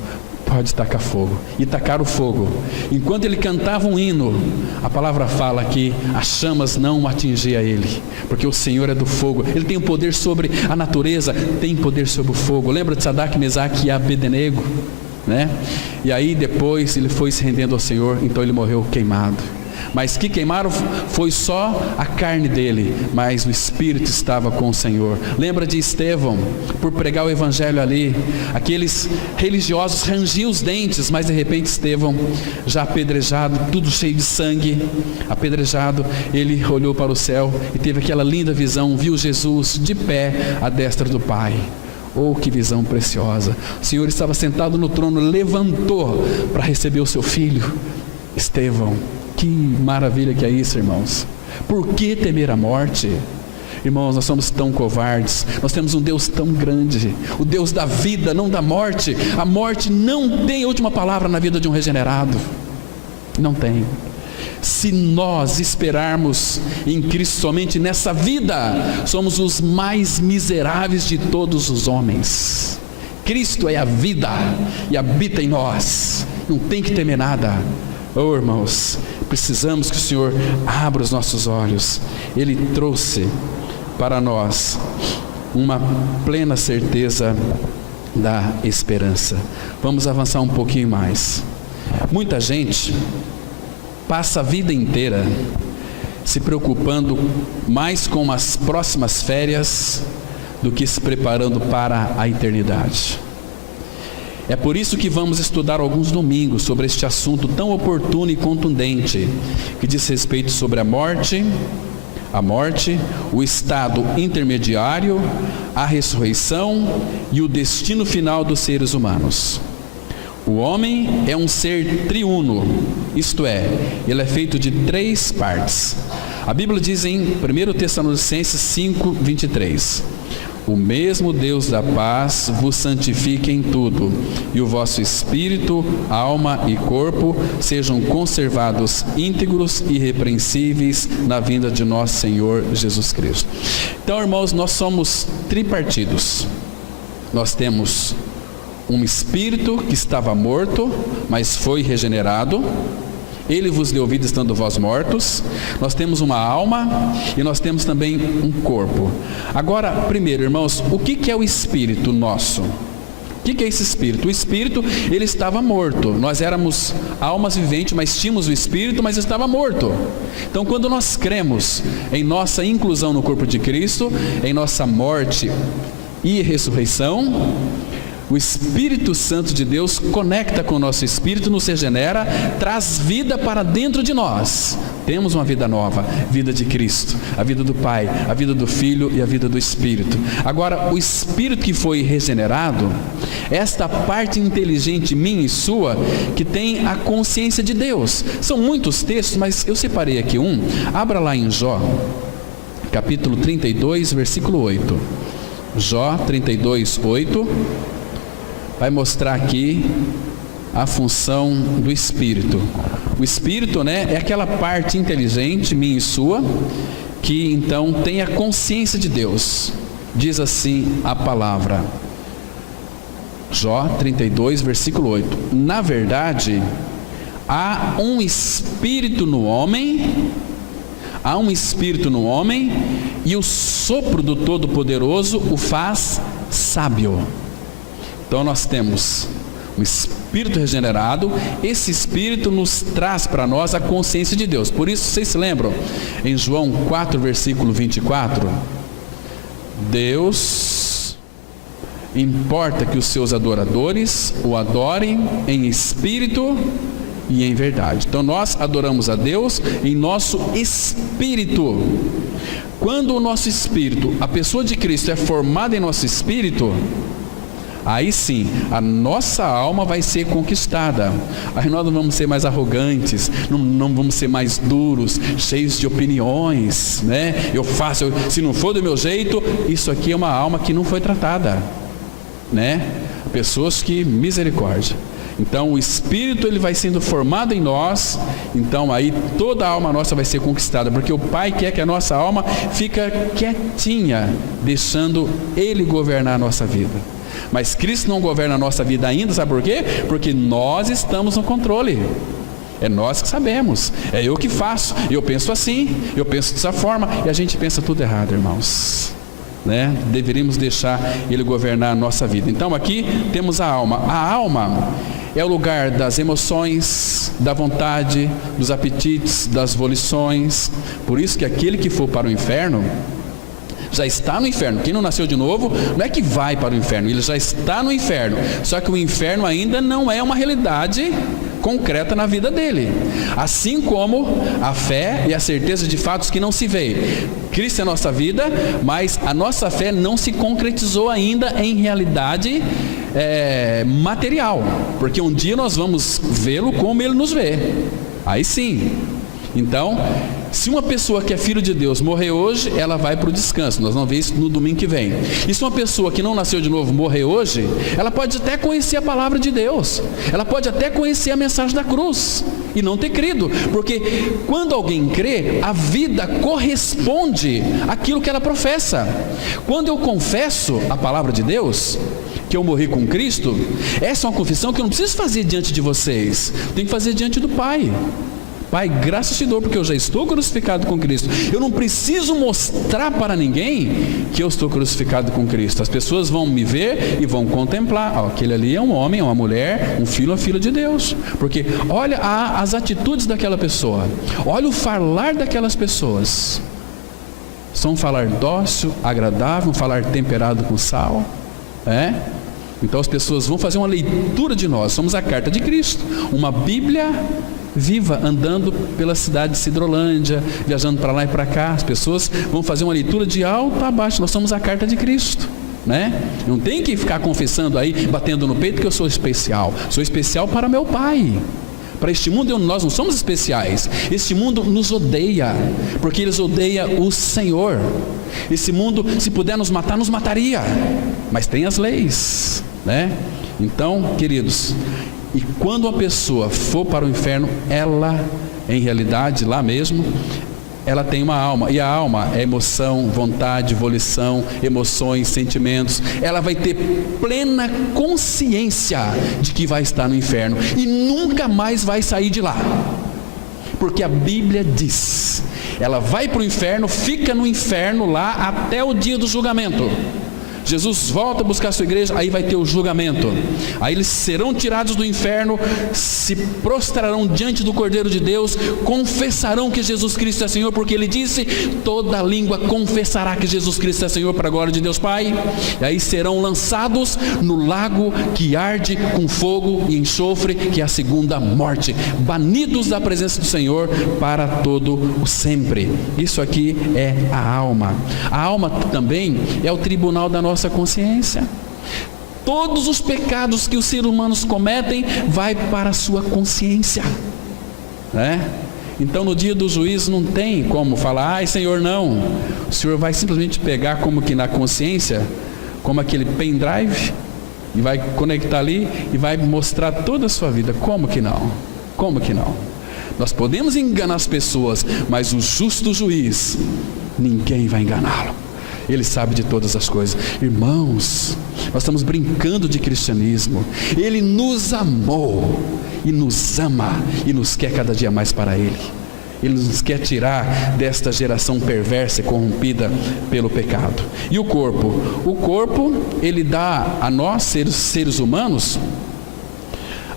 Pode tacar fogo. E tacaram fogo. Enquanto ele cantava um hino, a palavra fala que as chamas não atingiam ele, porque o Senhor é do fogo. Ele tem o poder sobre a natureza, tem poder sobre o fogo. Lembra de Sadraque, Mesaque e Abednego, né? E aí depois ele foi se rendendo ao Senhor, então ele morreu queimado. Mas que queimaram foi só a carne dele, mas o espírito estava com o Senhor. Lembra de Estevão, por pregar o evangelho ali, aqueles religiosos rangiam os dentes, mas de repente Estevão, já apedrejado, tudo cheio de sangue, apedrejado, ele olhou para o céu e teve aquela linda visão, viu Jesus de pé à destra do Pai. Oh, que visão preciosa! O Senhor estava sentado no trono, levantou para receber o seu filho. Estevão, que maravilha que é isso, irmãos. Por que temer a morte? Irmãos, nós somos tão covardes. Nós temos um Deus tão grande, o Deus da vida, não da morte. A morte não tem a última palavra na vida de um regenerado. Não tem. Se nós esperarmos em Cristo somente nessa vida, somos os mais miseráveis de todos os homens. Cristo é a vida e habita em nós. Não tem que temer nada. Oh, irmãos, precisamos que o Senhor abra os nossos olhos. Ele trouxe para nós uma plena certeza da esperança. Vamos avançar um pouquinho mais. Muita gente passa a vida inteira se preocupando mais com as próximas férias do que se preparando para a eternidade. É por isso que vamos estudar alguns domingos sobre este assunto tão oportuno e contundente, que diz respeito sobre a morte, o estado intermediário, a ressurreição e o destino final dos seres humanos. O homem é um ser triuno, isto é, ele é feito de 3 partes. A Bíblia diz em 1 Tessalonicenses 5:23: o mesmo Deus da paz vos santifique em tudo, e o vosso espírito, alma e corpo sejam conservados íntegros e irrepreensíveis na vinda de nosso Senhor Jesus Cristo. Então, irmãos, nós somos tripartidos. Nós temos um espírito que estava morto, mas foi regenerado. Ele vos deu vida estando vós mortos. Nós temos uma alma e nós temos também um corpo. Agora, primeiro, irmãos, o que é o espírito nosso? O que é esse espírito? O espírito, ele estava morto. Nós éramos almas viventes, mas tínhamos o espírito, mas estava morto. Então, quando nós cremos em nossa inclusão no corpo de Cristo, em nossa morte e ressurreição, o Espírito Santo de Deus conecta com o nosso espírito, nos regenera, traz vida para dentro de nós. Temos uma vida nova, vida de Cristo, a vida do Pai, a vida do Filho e a vida do Espírito. Agora, o espírito que foi regenerado, esta parte inteligente minha e sua, que tem a consciência de Deus. São muitos textos, mas eu separei aqui um. Abra lá em Jó, capítulo 32, versículo 8. Jó 32:8, vai mostrar aqui a função do Espírito. O Espírito, é aquela parte inteligente, minha e sua, que então tem a consciência de Deus. Diz assim a palavra, Jó 32, versículo 8: na verdade, há um espírito no homem, e o sopro do Todo-Poderoso o faz sábio. Então nós temos um espírito regenerado, esse espírito nos traz para nós a consciência de Deus. Por isso, vocês se lembram, em João 4, versículo 24, Deus importa que os seus adoradores o adorem em espírito e em verdade. Então nós adoramos a Deus em nosso espírito. Quando o nosso espírito, a pessoa de Cristo é formada em nosso espírito, aí sim, a nossa alma vai ser conquistada. Aí nós não vamos ser mais arrogantes, não vamos ser mais duros, cheios de opiniões, Eu faço, se não for do meu jeito, isso aqui é uma alma que não foi tratada, Pessoas que, misericórdia. Então o Espírito, ele vai sendo formado em nós, então aí toda a alma nossa vai ser conquistada, porque o Pai quer que a nossa alma fica quietinha, deixando Ele governar a nossa vida. Mas Cristo não governa a nossa vida ainda, sabe por quê? Porque nós estamos no controle. É nós que sabemos, é eu que faço, eu penso assim, eu penso dessa forma, e a gente pensa tudo errado, irmãos. Deveríamos deixar Ele governar a nossa vida. Então aqui temos a alma. A alma é o lugar das emoções, da vontade, dos apetites, das volições. Por isso que aquele que for para o inferno já está no inferno. Quem não nasceu de novo não é que vai para o inferno, ele já está no inferno. Só que o inferno ainda não é uma realidade concreta na vida dele. Assim como a fé e a certeza de fatos que não se vê. Cristo é a nossa vida, mas a nossa fé não se concretizou ainda em realidade material, porque um dia nós vamos vê-lo como Ele nos vê. Aí sim. Então, se uma pessoa que é filho de Deus morrer hoje, ela vai para o descanso. Nós vamos ver isso no domingo que vem. E se uma pessoa que não nasceu de novo morrer hoje, ela pode até conhecer a palavra de Deus, ela pode até conhecer a mensagem da cruz e não ter crido, porque quando alguém crê, a vida corresponde àquilo que ela professa. Quando eu confesso a palavra de Deus, que eu morri com Cristo, essa é uma confissão que eu não preciso fazer diante de vocês, eu tenho que fazer diante do Pai. Pai, graças te dou porque eu já estou crucificado com Cristo. Eu não preciso mostrar para ninguém que eu estou crucificado com Cristo. As pessoas vão me ver e vão contemplar. Aquele ali é um homem, é uma mulher, um filho ou filha de Deus. Porque olha as atitudes daquela pessoa. Olha o falar daquelas pessoas. São um falar dócil, agradável, um falar temperado com sal. Então as pessoas vão fazer uma leitura de nós. Somos a carta de Cristo. Uma Bíblia viva, andando pela cidade de Sidrolândia, viajando para lá e para cá. As pessoas vão fazer uma leitura de alto a baixo. Nós somos a carta de Cristo, Não tem que ficar confessando aí, batendo no peito que eu sou especial. Sou especial para meu Pai. Para este mundo nós não somos especiais. Este mundo nos odeia, porque eles odeiam o Senhor. Esse mundo, se puder nos matar, nos mataria. Mas tem as leis, Então, queridos, e quando a pessoa for para o inferno, ela, em realidade, lá mesmo, ela tem uma alma. E a alma é emoção, vontade, volição, emoções, sentimentos. Ela vai ter plena consciência de que vai estar no inferno e nunca mais vai sair de lá. Porque a Bíblia diz, ela vai para o inferno, fica no inferno lá até o dia do julgamento. Jesus volta a buscar a sua igreja, aí vai ter o julgamento. Aí eles serão tirados do inferno, se prostrarão diante do Cordeiro de Deus, confessarão que Jesus Cristo é Senhor, porque Ele disse, toda língua confessará que Jesus Cristo é Senhor, para a glória de Deus Pai. E aí serão lançados no lago que arde com fogo e enxofre, que é a segunda morte, banidos da presença do Senhor para todo o sempre. Isso aqui é a alma. A alma também é o tribunal da nossa consciência. Todos os pecados que os seres humanos cometem vai para a sua consciência, Então no dia do juízo não tem como falar, Senhor, não. O Senhor vai simplesmente pegar como que na consciência como aquele pendrive, e vai conectar ali e vai mostrar toda a sua vida. Como que não? Como que não? Nós podemos enganar as pessoas, mas o justo juiz, ninguém vai enganá-lo. Ele sabe de todas as coisas. Irmãos, nós estamos brincando de cristianismo. Ele nos amou e nos ama e nos quer cada dia mais para Ele. Ele nos quer tirar desta geração perversa e corrompida pelo pecado. E o corpo, ele dá a nós, seres humanos,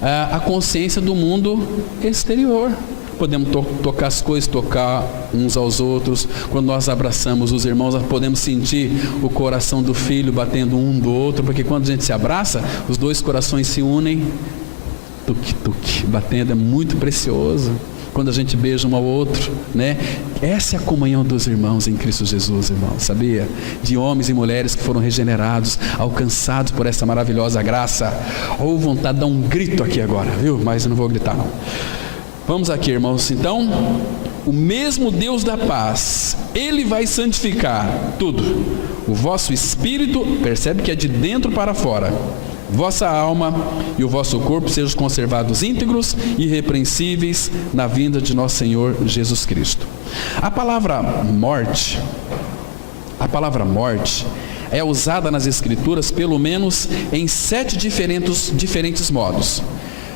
a consciência do mundo exterior. Podemos tocar as coisas, tocar uns aos outros. Quando nós abraçamos os irmãos, nós podemos sentir o coração do filho batendo um do outro, porque quando a gente se abraça, os dois corações se unem, tuque, batendo. É muito precioso quando a gente beija um ao outro, né? Essa é a comunhão dos irmãos em Cristo Jesus, irmão, sabia? De homens e mulheres que foram regenerados, alcançados por essa maravilhosa graça. Ou vontade de dar um grito aqui agora, viu? Mas eu não vou gritar não. Vamos aqui, irmãos. Então, o mesmo Deus da paz, Ele vai santificar tudo. O vosso espírito, percebe que é de dentro para fora, vossa alma e o vosso corpo sejam conservados íntegros e irrepreensíveis na vinda de nosso Senhor Jesus Cristo. A palavra morte é usada nas Escrituras pelo menos em 7 diferentes modos.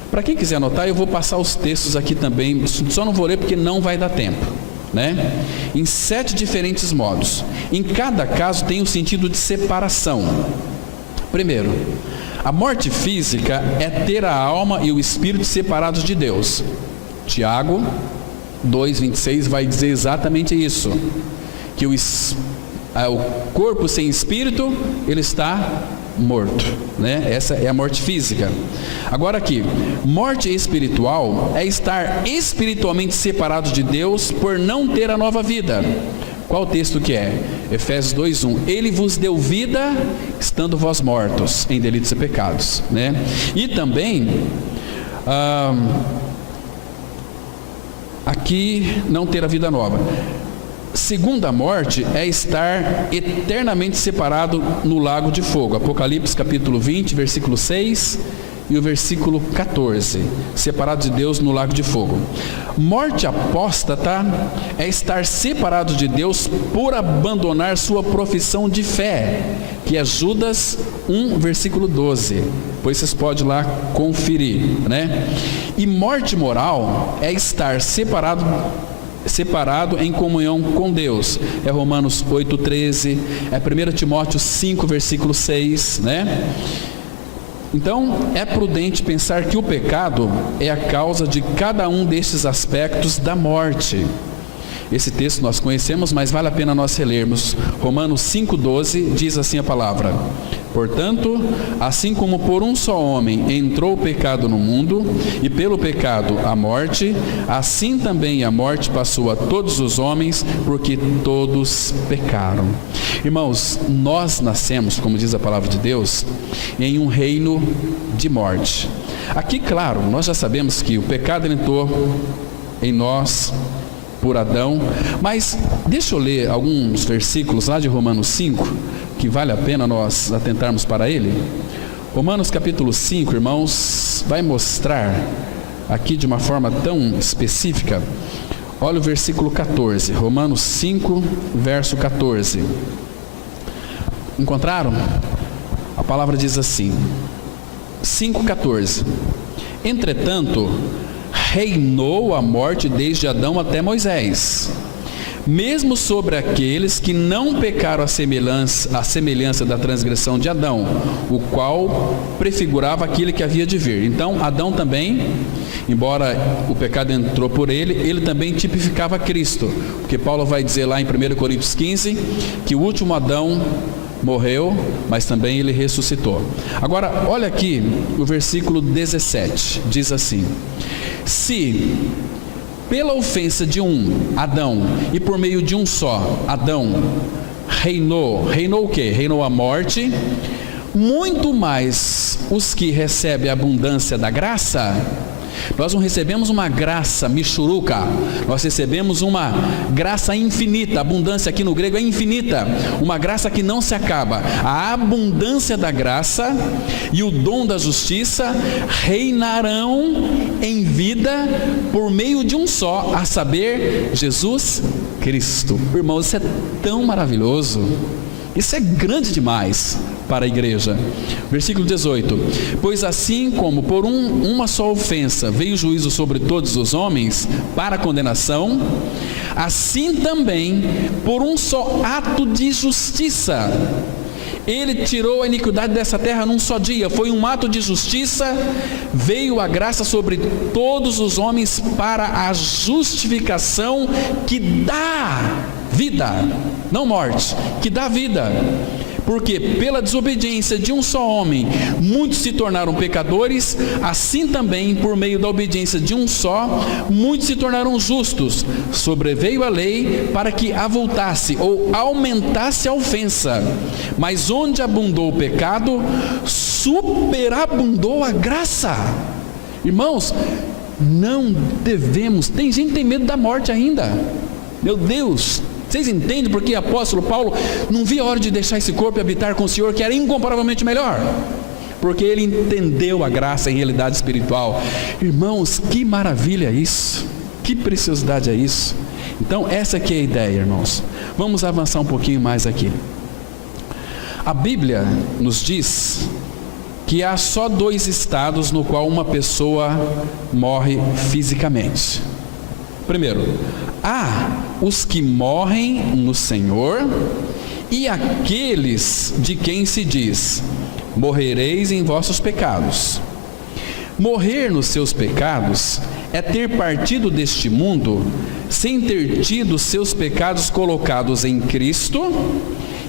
Para quem quiser anotar, eu vou passar os textos aqui também, só não vou ler porque não vai dar tempo, né? Em 7 diferentes modos. Em cada caso tem um sentido de separação. Primeiro, a morte física é ter a alma e o espírito separados de Deus. Tiago 2,26 vai dizer exatamente isso, que o corpo sem espírito, ele está morto, né? Essa é a morte física. Agora aqui, morte espiritual é estar espiritualmente separado de Deus por não ter a nova vida. Qual o texto que é? Efésios 2:1. Ele vos deu vida estando vós mortos em delitos e pecados, né? E também aqui não ter a vida nova. Segunda morte é estar eternamente separado no lago de fogo. Apocalipse capítulo 20, versículo 6 e o versículo 14. Separado de Deus no lago de fogo. Morte apóstata é estar separado de Deus por abandonar sua profissão de fé, que é Judas 1, versículo 12. Depois vocês podem lá conferir, né? E morte moral é estar separado em comunhão com Deus. É Romanos 8,13, é 1 Timóteo 5, versículo 6, né? Então, é prudente pensar que o pecado é a causa de cada um destes aspectos da morte. Esse texto nós conhecemos, mas vale a pena nós relermos. Romanos 5,12 diz assim a palavra: portanto, assim como por um só homem entrou o pecado no mundo, e pelo pecado a morte, assim também a morte passou a todos os homens, porque todos pecaram. Irmãos, nós nascemos, como diz a palavra de Deus, em um reino de morte. Aqui, claro, nós já sabemos que o pecado entrou em nós por Adão, mas deixa eu ler alguns versículos lá de Romanos 5, que vale a pena nós atentarmos para ele. Romanos capítulo 5, irmãos, vai mostrar aqui de uma forma tão específica. Olha o versículo 14, Romanos 5, verso 14. Encontraram? A palavra diz assim, 5,14: entretanto, reinou a morte desde Adão até Moisés, mesmo sobre aqueles que não pecaram à semelhança da transgressão de Adão, o qual prefigurava aquilo que havia de vir. Então, Adão também, embora o pecado entrou por ele também tipificava Cristo, porque Paulo vai dizer lá em 1 Coríntios 15, que o último Adão morreu, mas também ele ressuscitou. Agora, olha aqui o versículo 17, diz assim: se pela ofensa de um, Adão, e por meio de um só, Adão, reinou o quê? Reinou a morte, muito mais os que recebem a abundância da graça Nós não recebemos uma graça michuruca, nós recebemos uma graça infinita. A abundância aqui no grego é infinita, uma graça que não se acaba. A abundância da graça e o dom da justiça reinarão em vida por meio de um só, a saber, Jesus Cristo. Irmão, isso é tão maravilhoso, isso é grande demais para a igreja. Versículo 18: pois assim como por uma só ofensa veio o juízo sobre todos os homens para condenação, assim também por um só ato de justiça Ele tirou a iniquidade dessa terra num só dia. Foi um ato de justiça, veio a graça sobre todos os homens para a justificação que dá vida, não morte, que dá vida. Porque pela desobediência de um só homem, muitos se tornaram pecadores, assim também, por meio da obediência de um só, muitos se tornaram justos. Sobreveio a lei para que avultasse ou aumentasse a ofensa. Mas onde abundou o pecado, superabundou a graça. Irmãos, não devemos, tem gente que tem medo da morte ainda. Meu Deus, vocês entendem porque o apóstolo Paulo não via a hora de deixar esse corpo e habitar com o Senhor, que era incomparavelmente melhor? Porque ele entendeu a graça em realidade espiritual. Irmãos, que maravilha isso, que preciosidade é isso. Então essa aqui é a ideia, irmãos. Vamos avançar um pouquinho mais aqui. A Bíblia nos diz que há só dois estados no qual uma pessoa morre fisicamente. Primeiro, há os que morrem no Senhor e aqueles de quem se diz: morrereis em vossos pecados. Morrer nos seus pecados é ter partido deste mundo sem ter tido seus pecados colocados em Cristo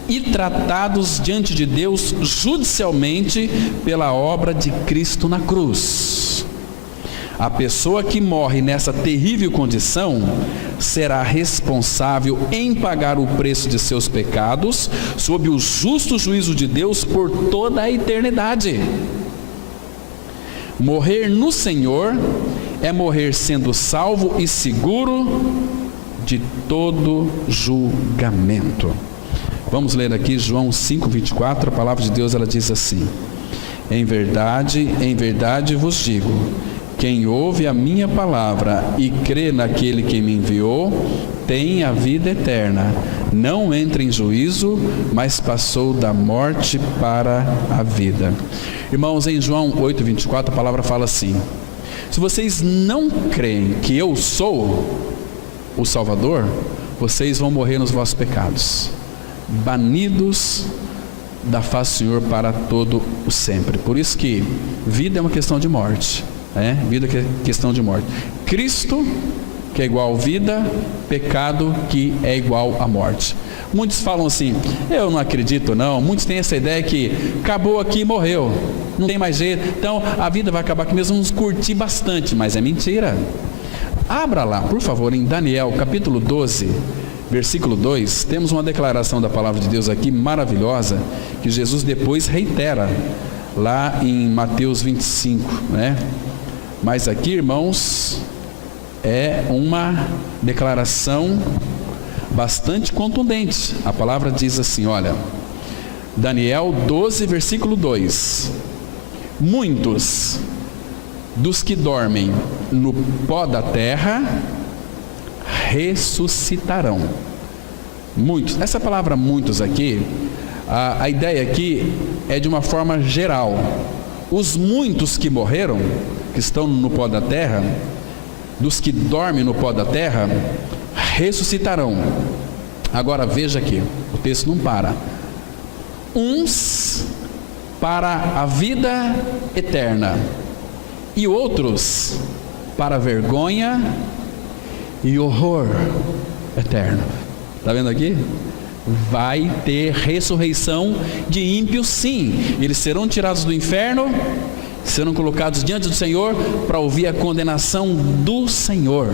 e tratados diante de Deus judicialmente pela obra de Cristo na cruz. A pessoa que morre nessa terrível condição será responsável em pagar o preço de seus pecados sob o justo juízo de Deus por toda a eternidade. Morrer no Senhor é morrer sendo salvo e seguro de todo julgamento. Vamos ler aqui João 5:24, a palavra de Deus, ela diz assim: em verdade vos digo, quem ouve a minha palavra e crê naquele que me enviou, tem a vida eterna. Não entra em juízo, mas passou da morte para a vida. Irmãos, em João 8:24, a palavra fala assim: se vocês não creem que eu sou o Salvador, vocês vão morrer nos vossos pecados, banidos da face do Senhor para todo o sempre. Por isso que vida é uma questão de morte. Vida que é questão de morte. Cristo, que é igual vida, pecado que é igual à morte. Muitos falam assim: eu não acredito não. Muitos têm essa ideia que acabou aqui e morreu, não tem mais jeito, então a vida vai acabar aqui mesmo, vamos curtir bastante. Mas é mentira. Abra lá, por favor, em Daniel capítulo 12, versículo 2, temos uma declaração da palavra de Deus aqui maravilhosa, que Jesus depois reitera lá em Mateus 25, Mas aqui, irmãos, é uma declaração bastante contundente. A palavra diz assim, olha, Daniel 12, versículo 2: muitos dos que dormem no pó da terra ressuscitarão. Muitos, essa palavra muitos aqui, a ideia aqui é de uma forma geral. Os muitos que morreram, que estão no pó da terra, dos que dormem no pó da terra, ressuscitarão. Agora veja aqui, o texto não para. Uns para a vida eterna e outros para vergonha e horror eterno. Está vendo aqui? Vai ter ressurreição de ímpios, sim. Eles serão tirados do inferno, serão colocados diante do Senhor para ouvir a condenação do Senhor.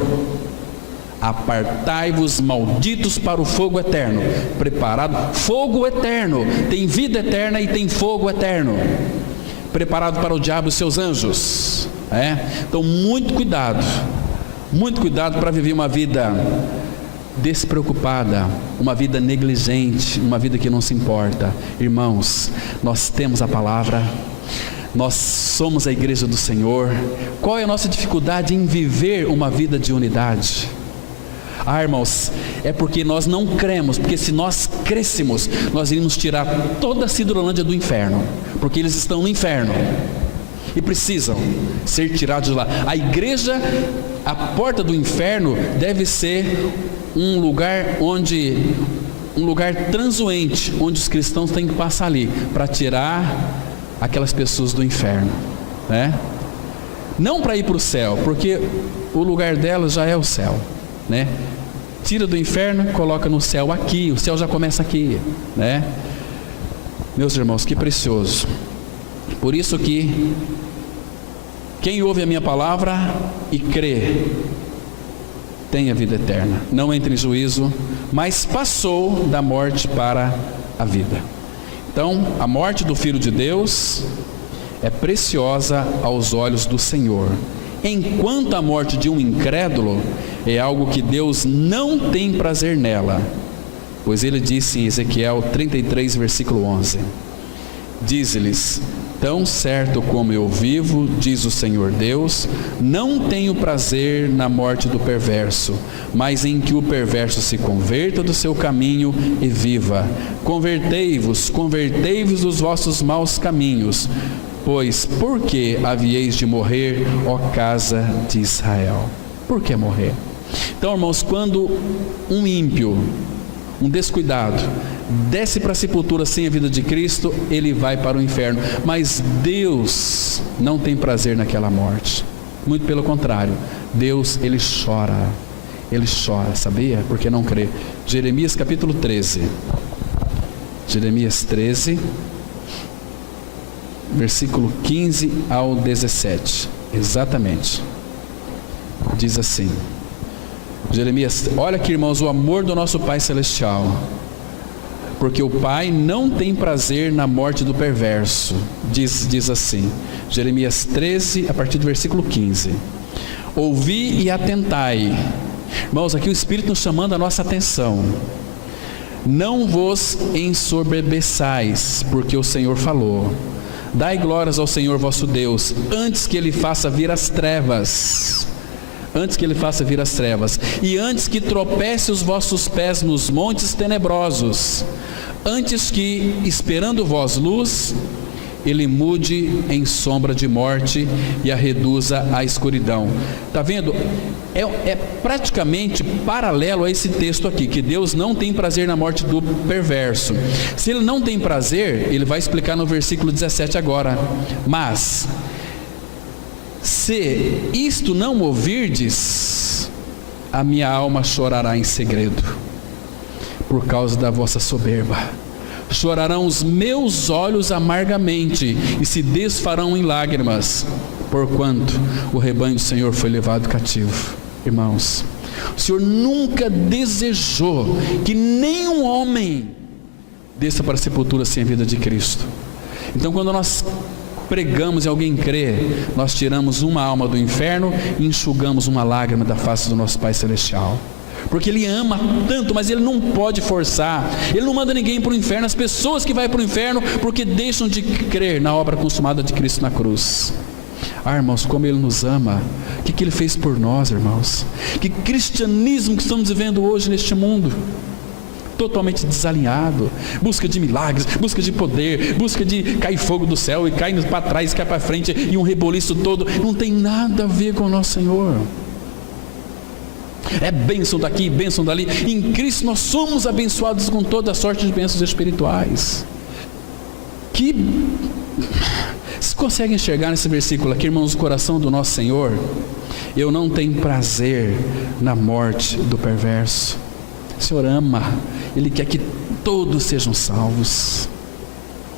Apartai-vos, malditos, para o fogo eterno, preparado, fogo eterno, tem vida eterna e tem fogo eterno, preparado para o diabo e seus anjos. Então muito cuidado para viver uma vida despreocupada, uma vida negligente, uma vida que não se importa. Irmãos, nós temos a palavra, nós somos a igreja do Senhor. Qual é a nossa dificuldade em viver uma vida de unidade? Irmãos, é porque nós não cremos, porque se nós crêssemos, nós iríamos tirar toda a Cidrolândia do inferno, porque eles estão no inferno e precisam ser tirados de lá. A igreja, a porta do inferno deve ser um lugar transuente, onde os cristãos têm que passar ali, para tirar aquelas pessoas do inferno, não para ir para o céu, porque o lugar delas já é o céu, tira do inferno, coloca no céu aqui, o céu já começa aqui, Meus irmãos, que precioso. Por isso que quem ouve a minha palavra e crê, tem a vida eterna, não entra em juízo, mas passou da morte para a vida. Então, a morte do Filho de Deus é preciosa aos olhos do Senhor, enquanto a morte de um incrédulo é algo que Deus não tem prazer nela, pois ele disse em Ezequiel 33, versículo 11: diz-lhes: tão certo como eu vivo, diz o Senhor Deus, não tenho prazer na morte do perverso, mas em que o perverso se converta do seu caminho e viva. Convertei-vos dos vossos maus caminhos, pois por que havieis de morrer, ó casa de Israel? Por que morrer? Então, irmãos, quando um ímpio, um descuidado, desce para a sepultura sem a vida de Cristo, ele vai para o inferno. Mas Deus não tem prazer naquela morte. Muito pelo contrário, Deus, Ele chora, sabia? Porque não crê. Jeremias capítulo 13. Jeremias 13, versículo 15 ao 17. Exatamente. Diz assim: Jeremias, olha aqui, irmãos, o amor do nosso Pai Celestial. Porque o Pai não tem prazer na morte do perverso. Diz assim, Jeremias 13, a partir do versículo 15: ouvi e atentai. Irmãos, aqui o Espírito nos chamando a nossa atenção. Não vos ensoberbeçais, porque o Senhor falou. Dai glórias ao Senhor vosso Deus, antes que Ele faça vir as trevas. E antes que tropece os vossos pés nos montes tenebrosos, antes que, esperando vós luz, Ele mude em sombra de morte e a reduza à escuridão. Está vendo? É praticamente paralelo a esse texto aqui, que Deus não tem prazer na morte do perverso. Se Ele não tem prazer, Ele vai explicar no versículo 17 agora. Mas se isto não ouvirdes, a minha alma chorará em segredo, por causa da vossa soberba. Chorarão os meus olhos amargamente, e se desfarão em lágrimas, porquanto o rebanho do Senhor foi levado cativo. Irmãos, o Senhor nunca desejou que nenhum homem desça para a sepultura sem a vida de Cristo. Então, quando nós pregamos e alguém crê, nós tiramos uma alma do inferno e enxugamos uma lágrima da face do nosso Pai Celestial. Porque Ele ama tanto, mas Ele não pode forçar. Ele não manda ninguém para o inferno. As pessoas que vão para o inferno porque deixam de crer na obra consumada de Cristo na cruz. Irmãos, como Ele nos ama. O que Ele fez por nós, irmãos? Que cristianismo que estamos vivendo hoje neste mundo? Totalmente desalinhado, busca de milagres, busca de poder, busca de cair fogo do céu e cai para trás, cai para frente e um reboliço todo. Não tem nada a ver com o nosso Senhor. É bênção daqui, bênção dali. Em Cristo nós somos abençoados com toda a sorte de bênçãos espirituais. Vocês conseguem enxergar nesse versículo aqui, irmãos, o coração do nosso Senhor? Eu não tenho prazer na morte do perverso. O Senhor ama, Ele quer que todos sejam salvos,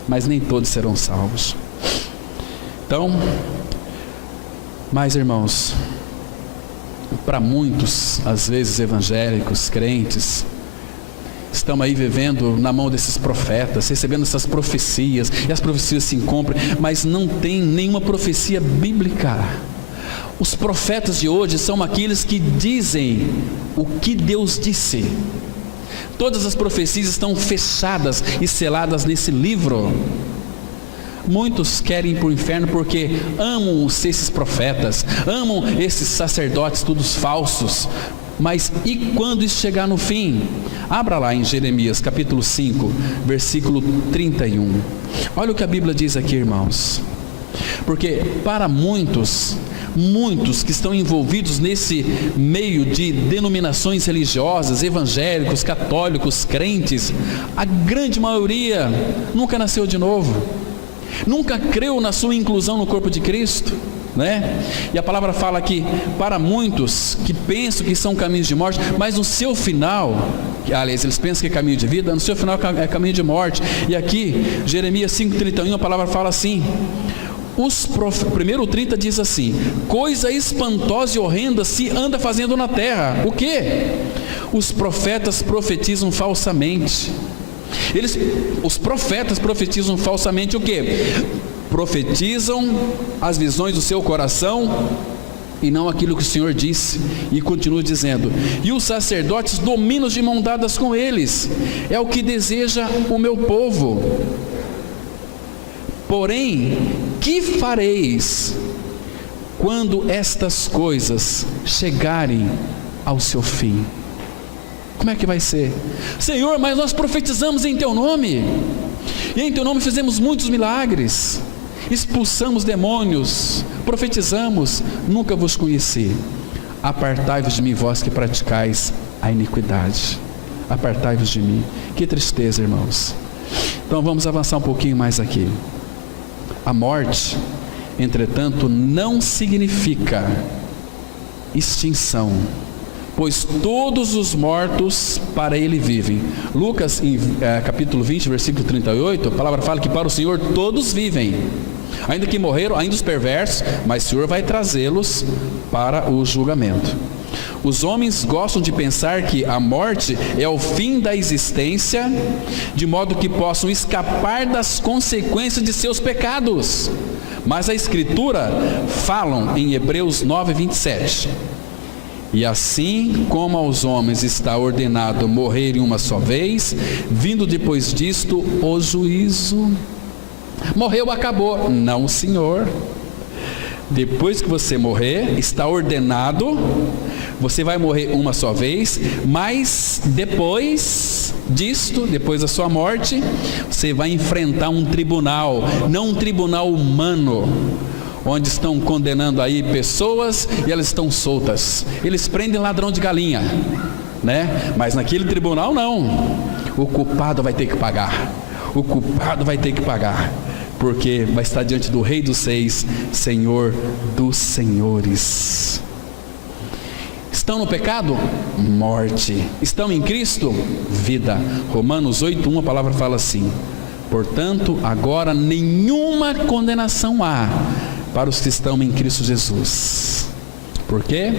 mas nem todos serão salvos. Então, mas irmãos, para muitos, às vezes evangélicos, crentes, estão aí vivendo na mão desses profetas, recebendo essas profecias, e as profecias se cumprem, mas não tem nenhuma profecia bíblica Os profetas de hoje são aqueles que dizem o que Deus disse. Todas as profecias estão fechadas e seladas nesse livro. Muitos querem ir para o inferno porque amam esses profetas, amam esses sacerdotes todos falsos. Mas e quando isso chegar no fim? Abra lá em Jeremias capítulo 5, versículo 31. Olha o que a Bíblia diz aqui, irmãos. Porque para muitos que estão envolvidos nesse meio de denominações religiosas, evangélicos, católicos, crentes, a grande maioria nunca nasceu de novo, nunca creu na sua inclusão no corpo de Cristo, né? E a palavra fala que para muitos que pensam que são caminhos de morte, mas no seu final, aliás, eles pensam que é caminho de vida, no seu final é caminho de morte. E aqui, Jeremias 5,31, a palavra fala assim: primeiro 30 diz assim: coisa espantosa e horrenda se anda fazendo na terra. O que? Os profetas profetizam falsamente. Os profetas profetizam falsamente o que? Profetizam as visões do seu coração e não aquilo que o Senhor disse. E continua dizendo: e os sacerdotes dominam de mão dadas com eles. É o que deseja o meu povo. Porém, que fareis quando estas coisas chegarem ao seu fim? Como é que vai ser? Senhor, mas nós profetizamos em teu nome, e em teu nome fizemos muitos milagres, expulsamos demônios, profetizamos, nunca vos conheci. Apartai-vos de mim, vós que praticais a iniquidade. Apartai-vos de mim. Que tristeza, irmãos. Então vamos avançar um pouquinho mais aqui. A morte, entretanto, não significa extinção, pois todos os mortos para ele vivem. Lucas, capítulo 20, versículo 38, a palavra fala que para o Senhor todos vivem, ainda que morreram, ainda os perversos, mas o Senhor vai trazê-los para o julgamento. Os homens gostam de pensar que a morte é o fim da existência, de modo que possam escapar das consequências de seus pecados. Mas a Escritura fala em Hebreus 9, 27. E assim como aos homens está ordenado morrerem uma só vez, vindo depois disto o juízo. Morreu, acabou. Não, Senhor. Depois que você morrer, está ordenado, você vai morrer uma só vez, mas depois disto, depois da sua morte, você vai enfrentar um tribunal, não um tribunal humano, onde estão condenando aí pessoas e elas estão soltas. Eles prendem ladrão de galinha, né? Mas naquele tribunal não. O culpado vai ter que pagar. O culpado vai ter que pagar. Porque vai estar diante do Rei dos Reis, Senhor dos Senhores. Estão no pecado? Morte. Estão em Cristo? Vida. Romanos 8:1, a palavra fala assim: portanto, agora nenhuma condenação há para os que estão em Cristo Jesus. Porque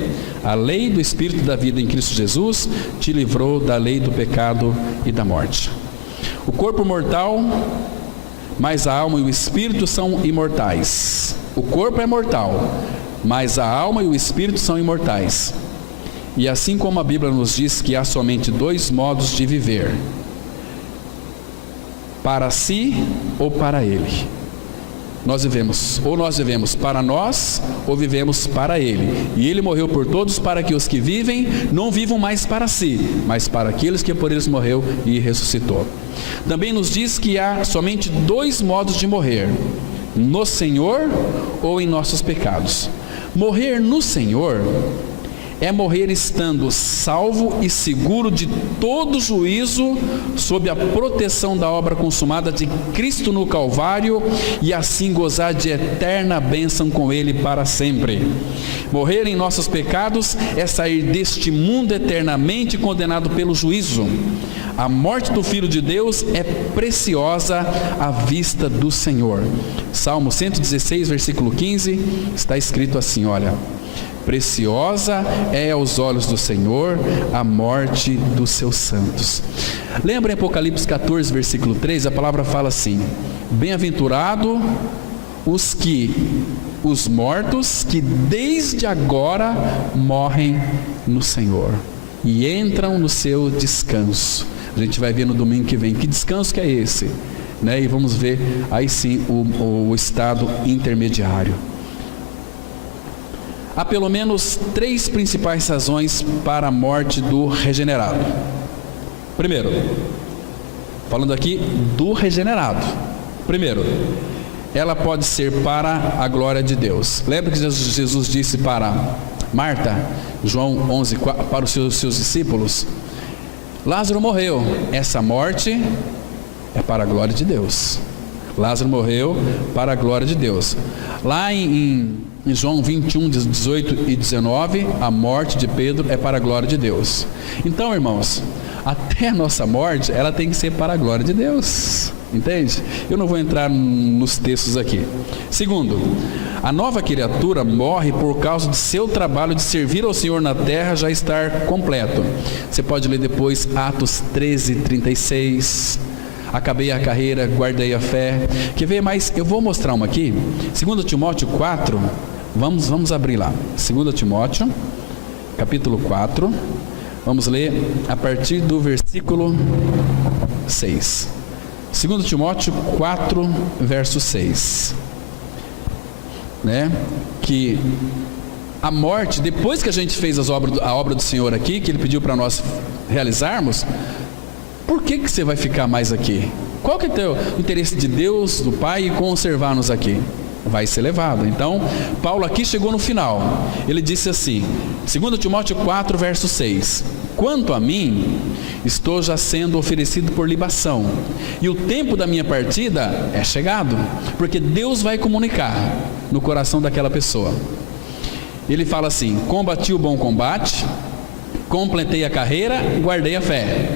a lei do Espírito da vida em Cristo Jesus te livrou da lei do pecado e da morte. O corpo mortal, mas a alma e o espírito são imortais. O corpo é mortal, mas a alma e o espírito são imortais. E assim como a Bíblia nos diz que há somente dois modos de viver: para si ou para Ele. Nós vivemos para nós ou vivemos para Ele. E Ele morreu por todos para que os que vivem não vivam mais para si, mas para aqueles que por eles morreu e ressuscitou. Também nos diz que há somente dois modos de morrer: no Senhor ou em nossos pecados. Morrer no Senhor é morrer estando salvo e seguro de todo juízo, sob a proteção da obra consumada de Cristo no Calvário, e assim gozar de eterna bênção com Ele para sempre. Morrer em nossos pecados é sair deste mundo eternamente condenado pelo juízo. A morte do Filho de Deus é preciosa à vista do Senhor. Salmo 116, versículo 15, está escrito assim, olha: preciosa é aos olhos do Senhor a morte dos seus santos. Lembra em Apocalipse 14, versículo 3, a palavra fala assim: bem-aventurado os que os mortos que desde agora morrem no Senhor e entram no seu descanso. A gente vai ver no domingo que vem que descanso que é esse, né? E vamos ver aí sim o estado intermediário. Há pelo menos 3 principais razões para a morte do regenerado. Primeiro, falando aqui do regenerado. Primeiro, ela pode ser para a glória de Deus. Lembra que Jesus disse para Marta, João 11, para os seus discípulos? Lázaro morreu. Essa morte é para a glória de Deus. Lázaro morreu para a glória de Deus. Lá em João 21, 18 e 19, a morte de Pedro é para a glória de Deus. Então, irmãos, até a nossa morte, ela tem que ser para a glória de Deus. Entende? Eu não vou entrar nos textos aqui. Segundo, a nova criatura morre por causa de seu trabalho de servir ao Senhor na terra já estar completo. Você pode ler depois Atos 13, 36. Acabei a carreira, guardei a fé. Quer ver mais? Eu vou mostrar uma aqui. 2 Timóteo 4. Vamos abrir lá. 2 Timóteo, capítulo 4. Vamos ler a partir do versículo 6. 2 Timóteo 4, verso 6. Né? Que a morte, depois que a gente fez a obra do Senhor aqui, que Ele pediu para nós realizarmos, por que você vai ficar mais aqui? Qual que é o interesse de Deus, do Pai, em conservar-nos aqui? Vai ser levado. Então, Paulo aqui chegou no final. Ele disse assim, 2 Timóteo 4, verso 6. Quanto a mim, estou já sendo oferecido por libação, e o tempo da minha partida é chegado, porque Deus vai comunicar no coração daquela pessoa. Ele fala assim: combati o bom combate, completei a carreira, guardei a fé.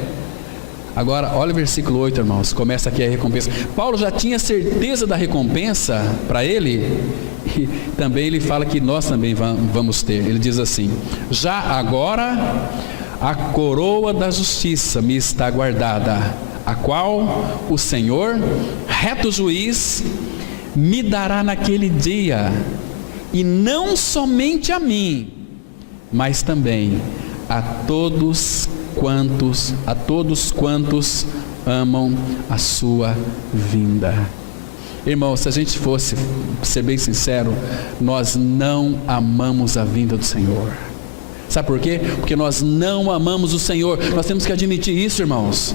Agora, olha o versículo 8, irmãos, começa aqui a recompensa. Paulo já tinha certeza da recompensa para ele, e também ele fala que nós também vamos ter. Ele diz assim: já agora a coroa da justiça me está guardada, a qual o Senhor, reto juiz, me dará naquele dia, e não somente a mim, mas também a todos quantos amam a sua vinda. Irmão, se a gente fosse ser bem sincero, nós não amamos a vinda do Senhor. Sabe por quê? Porque nós não amamos o Senhor. Nós temos que admitir isso, irmãos.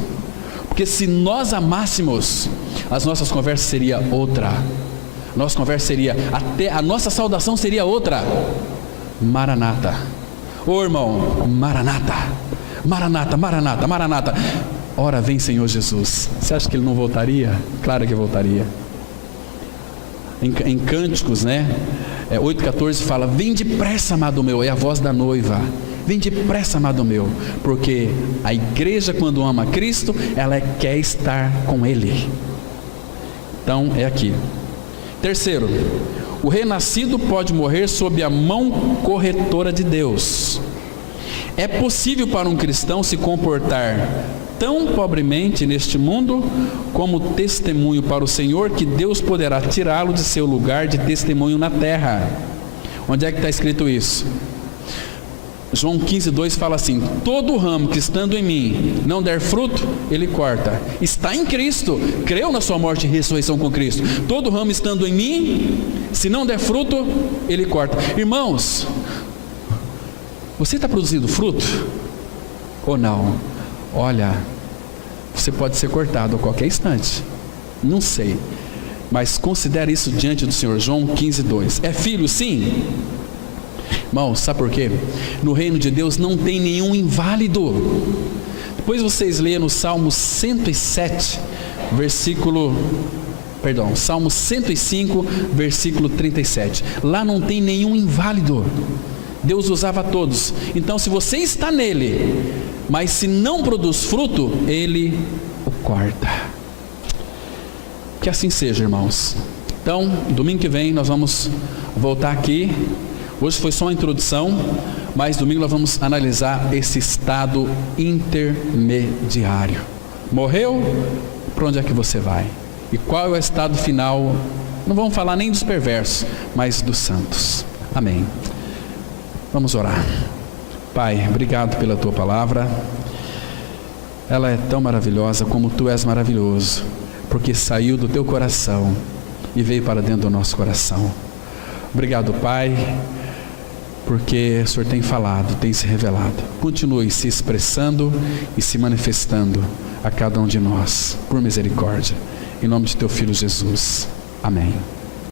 Porque se nós amássemos, as nossas conversas seria outra. Nossa conversa seria, até a nossa saudação seria outra. Maranata. Ô irmão, Maranata. Maranata, Maranata, Maranata. Ora vem, Senhor Jesus. Você acha que Ele não voltaria? Claro que voltaria. Em Cânticos, né? 8,14 fala: vem depressa, amado meu. É a voz da noiva. Vem depressa, amado meu. Porque a igreja, quando ama Cristo, ela quer estar com Ele. Então é aqui. Terceiro, o renascido pode morrer sob a mão corretora de Deus. É possível para um cristão se comportar tão pobremente neste mundo como testemunho para o Senhor, que Deus poderá tirá-lo de seu lugar de testemunho na terra. Onde é que está escrito isso? João 15,2 fala assim: todo ramo que estando em mim não der fruto, Ele corta. Está em Cristo, creu na sua morte e ressurreição com Cristo. Todo ramo estando em mim, se não der fruto, Ele corta. Irmãos, você está produzindo fruto? Ou não? Olha, você pode ser cortado a qualquer instante. Não sei. Mas considere isso diante do Senhor. João 15,2. É filho, sim. Irmão, sabe por quê? No reino de Deus não tem nenhum inválido. Depois vocês leiam no Salmo 107, Salmo 105, versículo 37. Lá não tem nenhum inválido. Deus usava todos. Então, se você está nele, mas se não produz fruto, Ele o corta. Que assim seja, irmãos. Então, domingo que vem nós vamos voltar aqui. Hoje foi só uma introdução, mas domingo nós vamos analisar esse estado intermediário. Morreu? Para onde é que você vai? E qual é o estado final Não vamos falar nem dos perversos, mas dos santos. Amém. Vamos orar. Pai, obrigado pela tua palavra. Ela é tão maravilhosa como tu és maravilhoso, porque saiu do teu coração e veio para dentro do nosso coração. Obrigado, Pai, porque o Senhor tem falado, tem se revelado. Continue se expressando e se manifestando a cada um de nós, por misericórdia. Em nome de teu Filho Jesus. Amém.